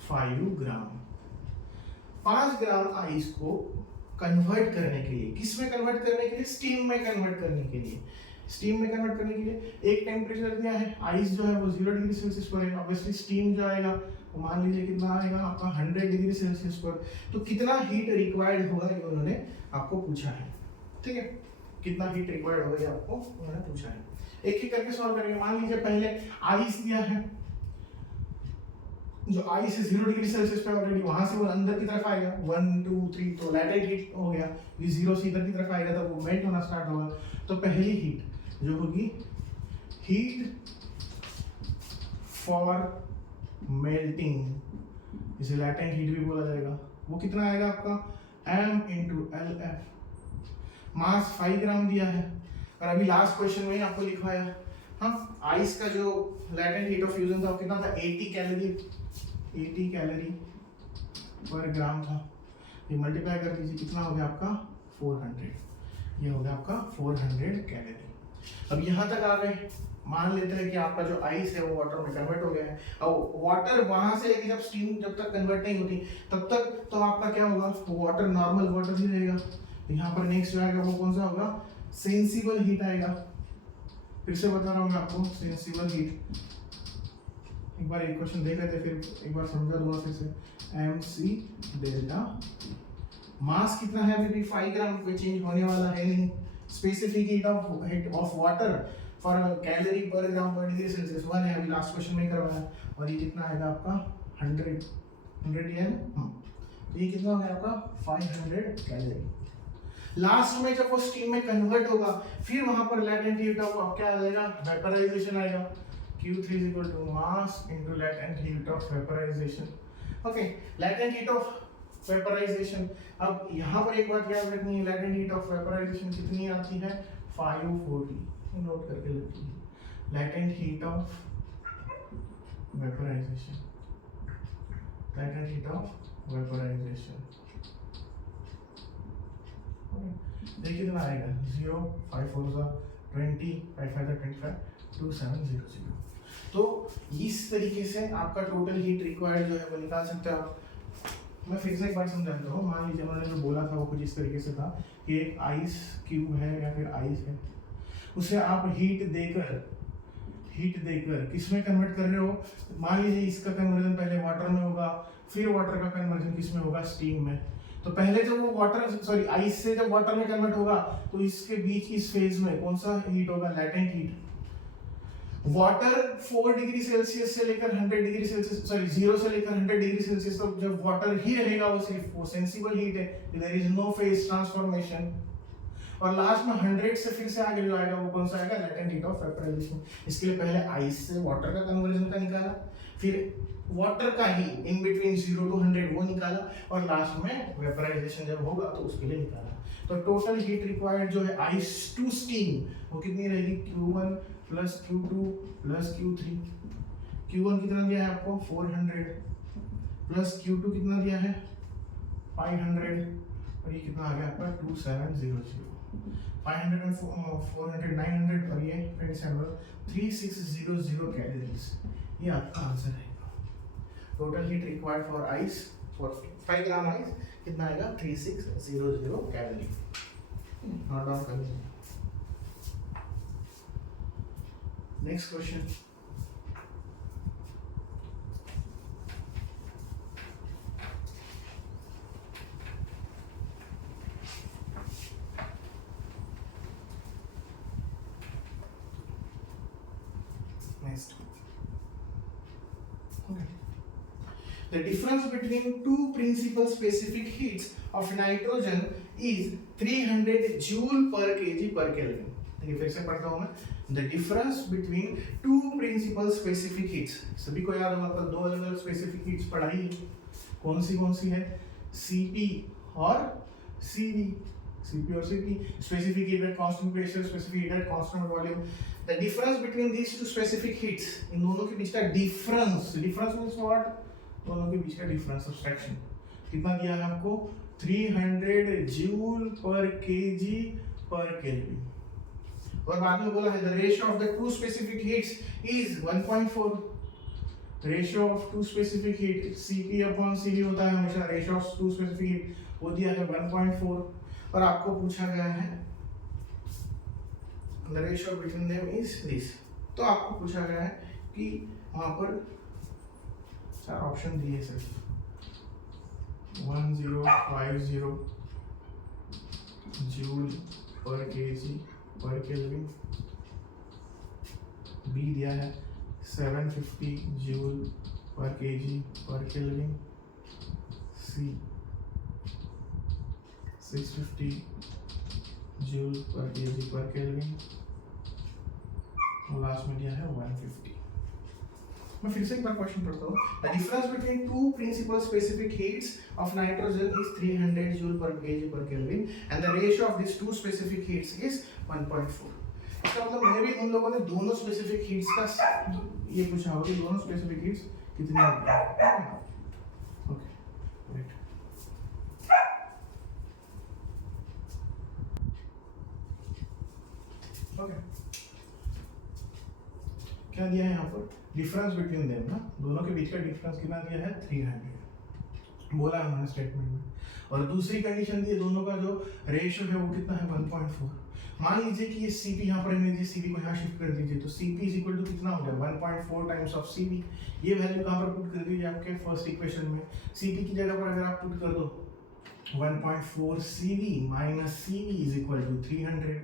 5 ग्राम। 5 ग्राम आइस को कन्वर्ट करने के लिए, किस में कन्वर्ट करने के लिए? स्टीम में कन्वर्ट करने के लिए। स्टीम में कन्वर्ट करने के लिए एक टेम्परेचर दिया है, आइस जो है वो 0 डिग्री सेल्सियस पर है। ऑब्वियसली स्टीम जो आएगा वो मान लीजिए कितना आएगा आपका 100 डिग्री सेल्सियस पर। तो कितना हीट रिक्वायर्ड होगा ये उन्होंने आपको पूछा है, ठीक है। कितना हीट रिक्वायर्ड होगा ये आपको उन्होंने पूछा है। एक एक करके सॉल्व करेंगे। मान लीजिए पहले आइस दिया है, जो आइस है 0 डिग्री सेल्सियस पे ऑलरेडी, वहां से वो अंदर की तरफ आएगा 1 2 3, तो लैटेंट हीट हो गया। ये 0 से इधर की तरफ आएगा तब वो मेल्ट होना स्टार्ट होगा। तो पहली हीट जो होगी, हीट फॉर मेल्टिंग, इसे लैटेंट हीट भी बोला जाएगा, वो कितना आएगा आपका m × LF। मास 5 ग्राम दिया है और अभी लास्ट क्वेश्चन में ही आपको लिखवाया, हाँ, आइस का जो लैटेंट हीट ऑफ फ्यूजन था वो कितना था? 80 कैलोरी पर ग्राम था। ये मल्टीप्लाई कर दीजिए, कितना हो गया आपका 400। ये हो गया आपका 400 कैलोरी। अब यहाँ तक आ गए। मान लेते हैं कि आपका जो आइस है वो वाटर में कन्वर्ट हो गया है। अब वाटर वहां से लेके जब स्टीम जब तक कन्वर्ट नहीं होती तब तक तो आपका क्या होगा? वाटर नॉर्मल वाटर ही रहेगा। यहाँ पर नेक्स्ट जो आएगा वो कौन सा होगा? सेंसिबल हीट आएगा। फिर से बता रहा हूँ मैं आपको, सेंसिबल हीट। एक बार एक क्वेश्चन देख लेते फिर एक बार समझा दूंगा फिर से। mc डेल्टा, मास कितना है? अभी भी 5 ग्राम, कोई चेंज होने वाला है नहीं। Specific heat of water for calorie पर ग्राम पर डिग्री सेल्सियस 1 है, अभी लास्ट क्वेश्चन में करवाया। और ये कितना आएगा आपका 100 ये है, तो ये कितना हो गया आपका 500 कैलोरी। लास्ट में जब वो स्टीम में कन्वर्ट होगा फिर वहां पर लैटेंट हीट ऑफ क्या आ जाएगा? वेपराइजेशन आएगा। Q3 is equal to mass into latent heat of vaporization. Okay, latent heat of vaporization. अब यहाँ पर एक बात याद रखनी है, latent heat of vaporization कितनी आती है? 540। नोट करके रखिए, latent heat of vaporization. Latent heat of vaporization. देखिए कितना आएगा? 0, 5 4 20, 5 5 25, 2700। तो इस तरीके से आपका टोटल हीट रिक्वायर्ड जो है वो निकाल सकते हो आप। मैं फिर से एक बार समझाता हूँ। मान लीजिए उन्होंने जो बोला था वो कुछ इस तरीके से था कि एक आइस क्यूब है या फिर आइस है, उसे आप हीट देकर किसमें कन्वर्ट कर रहे हो? मान लीजिए इसका कन्वर्जन पहले वाटर में होगा, फिर वाटर का कन्वर्जन किस में होगा? स्टीम में। तो पहले जब वो आइस से जब वाटर में कन्वर्ट होगा तो इसके बीच इस फेज में कौन सा हीट होगा? Latent heat. Water 4 degree Celsius से लेकर 100 डिग्री सेल्सियस 0 से लेकर 100 डिग्री सेल्सियस तक जब वाटर ही रहेगा वो सिर्फ वो सेंसिबल हीट है, there is no phase transformation. और लास्ट में 100 से फिर से आगे जो आएगा वो कौन सा आएगा? Latent heat of vaporisation. इसके लिए पहले आइस से वाटर का कन्वर्जन का निकाला, फिर वाटर का ही इन बिटवीन 0 to 100 वो निकाला, और लास्ट में वेपराइजेशन जब होगा तो उसके लिए निकाला। तो टोटल हीट रिक्वायर्ड जो है आइस टू स्टीम वो कितनी रहेगी? Q1 plus Q2 plus Q3। Q1 कितना दिया है आपको? 400 प्लस Q2 कितना दिया है? 500, और ये कितना आ गया आपका? 2700। 500 and 400 900 और ये 27 3600 कैलोरीज, ये आपका आंसर है। Total heat required for ice, for 5 gram ice कितना आएगा 3600 कैलोरी। नोट डाउन कर लीजिए। Next question, next. Okay. The difference between two principal specific heats of nitrogen is 300 joule per kg per Kelvin. देखिए फिर से पढ़ता हूँ मैं। The difference between two principal specific heats, सभी को याद होगा, मतलब दो अलग अलग specific heats पढ़ाई है। कौन सी है? Cp और Cv। Cp और Cp, specific heat at constant pressure, specific heat at constant volume. The difference between these two specific heats, इन दोनों के बीच का difference means what? दोनों के बीच का difference, subtraction, कितना दिया है आपको? 300 जूल पर kg per Kelvin। और बाद में बोला है the ratio of the two specific heats is 1.4। ratio of two specific heat Cp upon Cv होता है हमेशा, ratio of two specific heat वो दिया है 1.4। और आपको पूछा गया है the ratio between them is this। तो आपको पूछा गया है कि वहां पर चार ऑप्शन दिए सिर्फ 1050 जूल पर केजी पर केल्विन, बी दिया है 750 जूल पर KG per kelvin, C 650 joule पर केजी पर केल्विन, और लास्ट में दिया है 150। मैं फिर से एक बार क्वेश्चन पढ़ता हूँ। The difference between two principal specific heats of nitrogen is 300 joule per kg per Kelvin and the ratio of these two specific heats is 1.4। इसका मतलब मे भी उन लोगों ने दोनों स्पेसिफिक हीट्स का ये पूछा होगा कि दोनों स्पेसिफिक हीट्स कितनी होगी। ओके वेट, ओके क्या दिया है यहाँ पर? डिफरेंस बिटवीन देम ना, दोनों के बीच का डिफरेंस कितना दिया है? 300 बोला है उन्होंने स्टेटमेंट में। और दूसरी कंडीशन दी दोनों का जो रेशियो है वो कितना है? 1.4। मान लीजिए कि ये Cp यहाँ पर है, Cp को यहाँ शिफ्ट कर दीजिए तो Cp इज इक्वल टू कितना हो गया? 1.4 टाइम्स ऑफ Cv। ये वैल्यू कहाँ पर पुट कर दीजिए? आपके फर्स्ट इक्वेशन में। Cp की जगह पर अगर आप पुट कर दो 1.4 Cv minus Cv is equal to 300,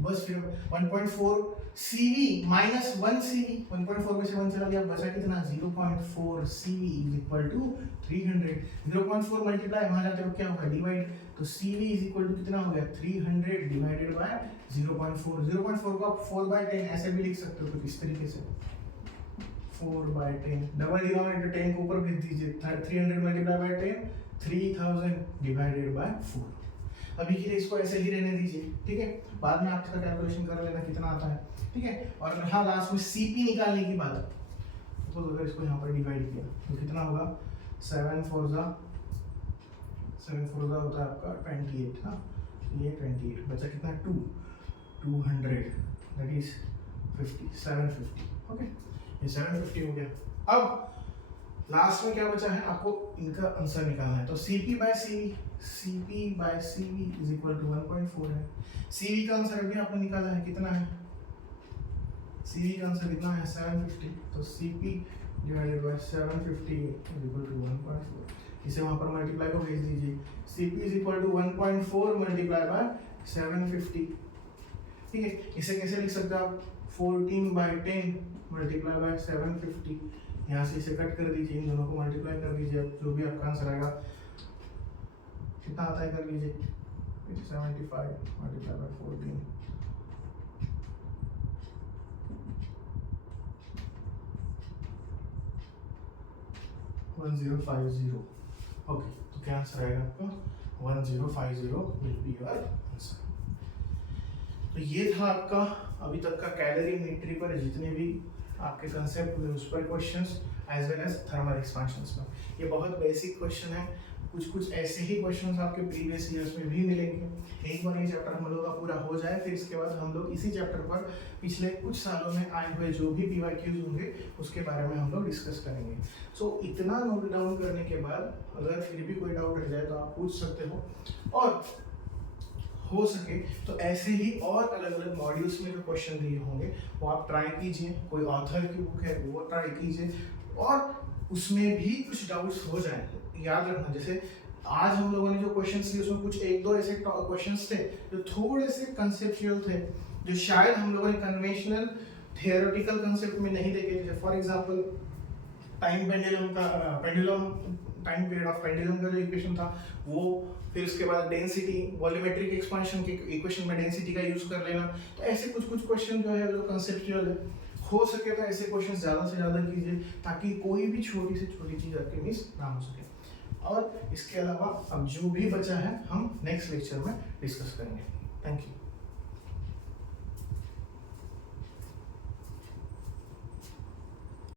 बस फिर 1.4 Cv माइनस 1 Cv, 1.4 में से 1 चला गया, बचा कितना? 0.4 Cv is equal to 300। 0.4 multiply वहां जाते हो क्या होगा? डिवाइड, तो Cv इज इक्वल टू कितना हो गया? 300 डिवाइडेड बाय 0.4। 0.4 को आप 4/10 ऐसे भी लिख सकते हो, तो किस तरीके से 4/10, डबल डिनोमिनेटर 10 को ऊपर भेज दीजिए, 300 मल्टीप्लाई बाय 10 3000 डिवाइडेड बाय 4। अभी के लिए इसको ऐसे ही रहने दीजिए, ठीक है, बाद में आपका कैलकुलेशन कर लेना कितना आता है, ठीक है। और हाँ लास्ट में Cp निकालने की बात है, तो अगर इसको यहाँ पर डिवाइड किया तो कितना होगा? 7 4 होता है आपका 28, हाँ ये 28 बचा कितना? 200 दैट इज 50, 750। ओके ये 750 हो गया। अब लास्ट में क्या बचा है? आपको इनका आंसर निकालना है। तो Cp by Cv is equal to 1.4 है। Cv का आंसर अभी आपने निकाला है, कितना है? Cv का आंसर कितना है? 750। तो Cp divided by 750 is equal to 1.4। इसे वहां पर मल्टीप्लाई को भेज दीजिए। Cp is equal to 1.4 multiply by 750, ठीक है। इसे कैसे लिख सकते हो आप? 14/10 मल्टीप्लाई बाय 750। यहाँ से इसे कट कर दीजिए, इन दोनों को मल्टीप्लाई कर दीजिए, जो भी आपका आंसर आएगा कितना आता है कर लीजिए। 75 मल्टीप्लाई बाय 14 1050। ओके तो क्या आंसर आएगा आपका? 1050 विल बी योर आंसर। तो ये था आपका अभी तक का कैलोरीमेट्री पर जितने भी आपके कंसेप्ट हुए उस पर questions as well as thermal expansions पर। ये बहुत बेसिक क्वेश्चन है, कुछ कुछ ऐसे ही क्वेश्चंस आपके प्रीवियस ईयर्स में भी मिलेंगे। एक बार ये चैप्टर हम लोग का पूरा हो जाए, फिर इसके बाद हम लोग इसी चैप्टर पर पिछले कुछ सालों में आए हुए जो भी PYQs होंगे उसके बारे में हम लोग डिस्कस करेंगे। सो इतना नोट डाउन करने के बाद अगर फिर भी कोई डाउट रह जाए तो आप पूछ सकते हो, और हो सके तो ऐसे ही और अलग अलग मॉड्यूल्स में जो क्वेश्चन दिए होंगे वो आप ट्राई कीजिए। कोई ऑथर की बुक है वो ट्राई कीजिए, और उसमें भी कुछ डाउट्स हो जाए। याद रखना, जैसे आज हम लोगों ने जो क्वेश्चंस लिए उसमें कुछ एक दो ऐसे क्वेश्चंस थे जो थोड़े से कंसेप्चुअल थे, जो शायद हम लोगों ने कन्वेंशनल थियोरेटिकल कंसेप्ट में नहीं देखे थे। For example time pendulum time period of pendulum का जो इक्वेशन था वो, फिर उसके बाद डेंसिटी वॉल्यूमेट्रिक एक्सपेंशन के इक्वेशन में डेंसिटी का यूज कर लेना। तो ऐसे कुछ कुछ क्वेश्चन जो है जो कंसेप्चुअल है, हो सके तो ऐसे क्वेश्चन ज़्यादा से ज़्यादा कीजिए ताकि कोई भी छोटी से छोटी चीज़ आपकी मिस ना हो सके। और इसके अलावा अब जो भी बचा है हम नेक्स्ट लेक्चर में डिस्कस करेंगे। Thank you.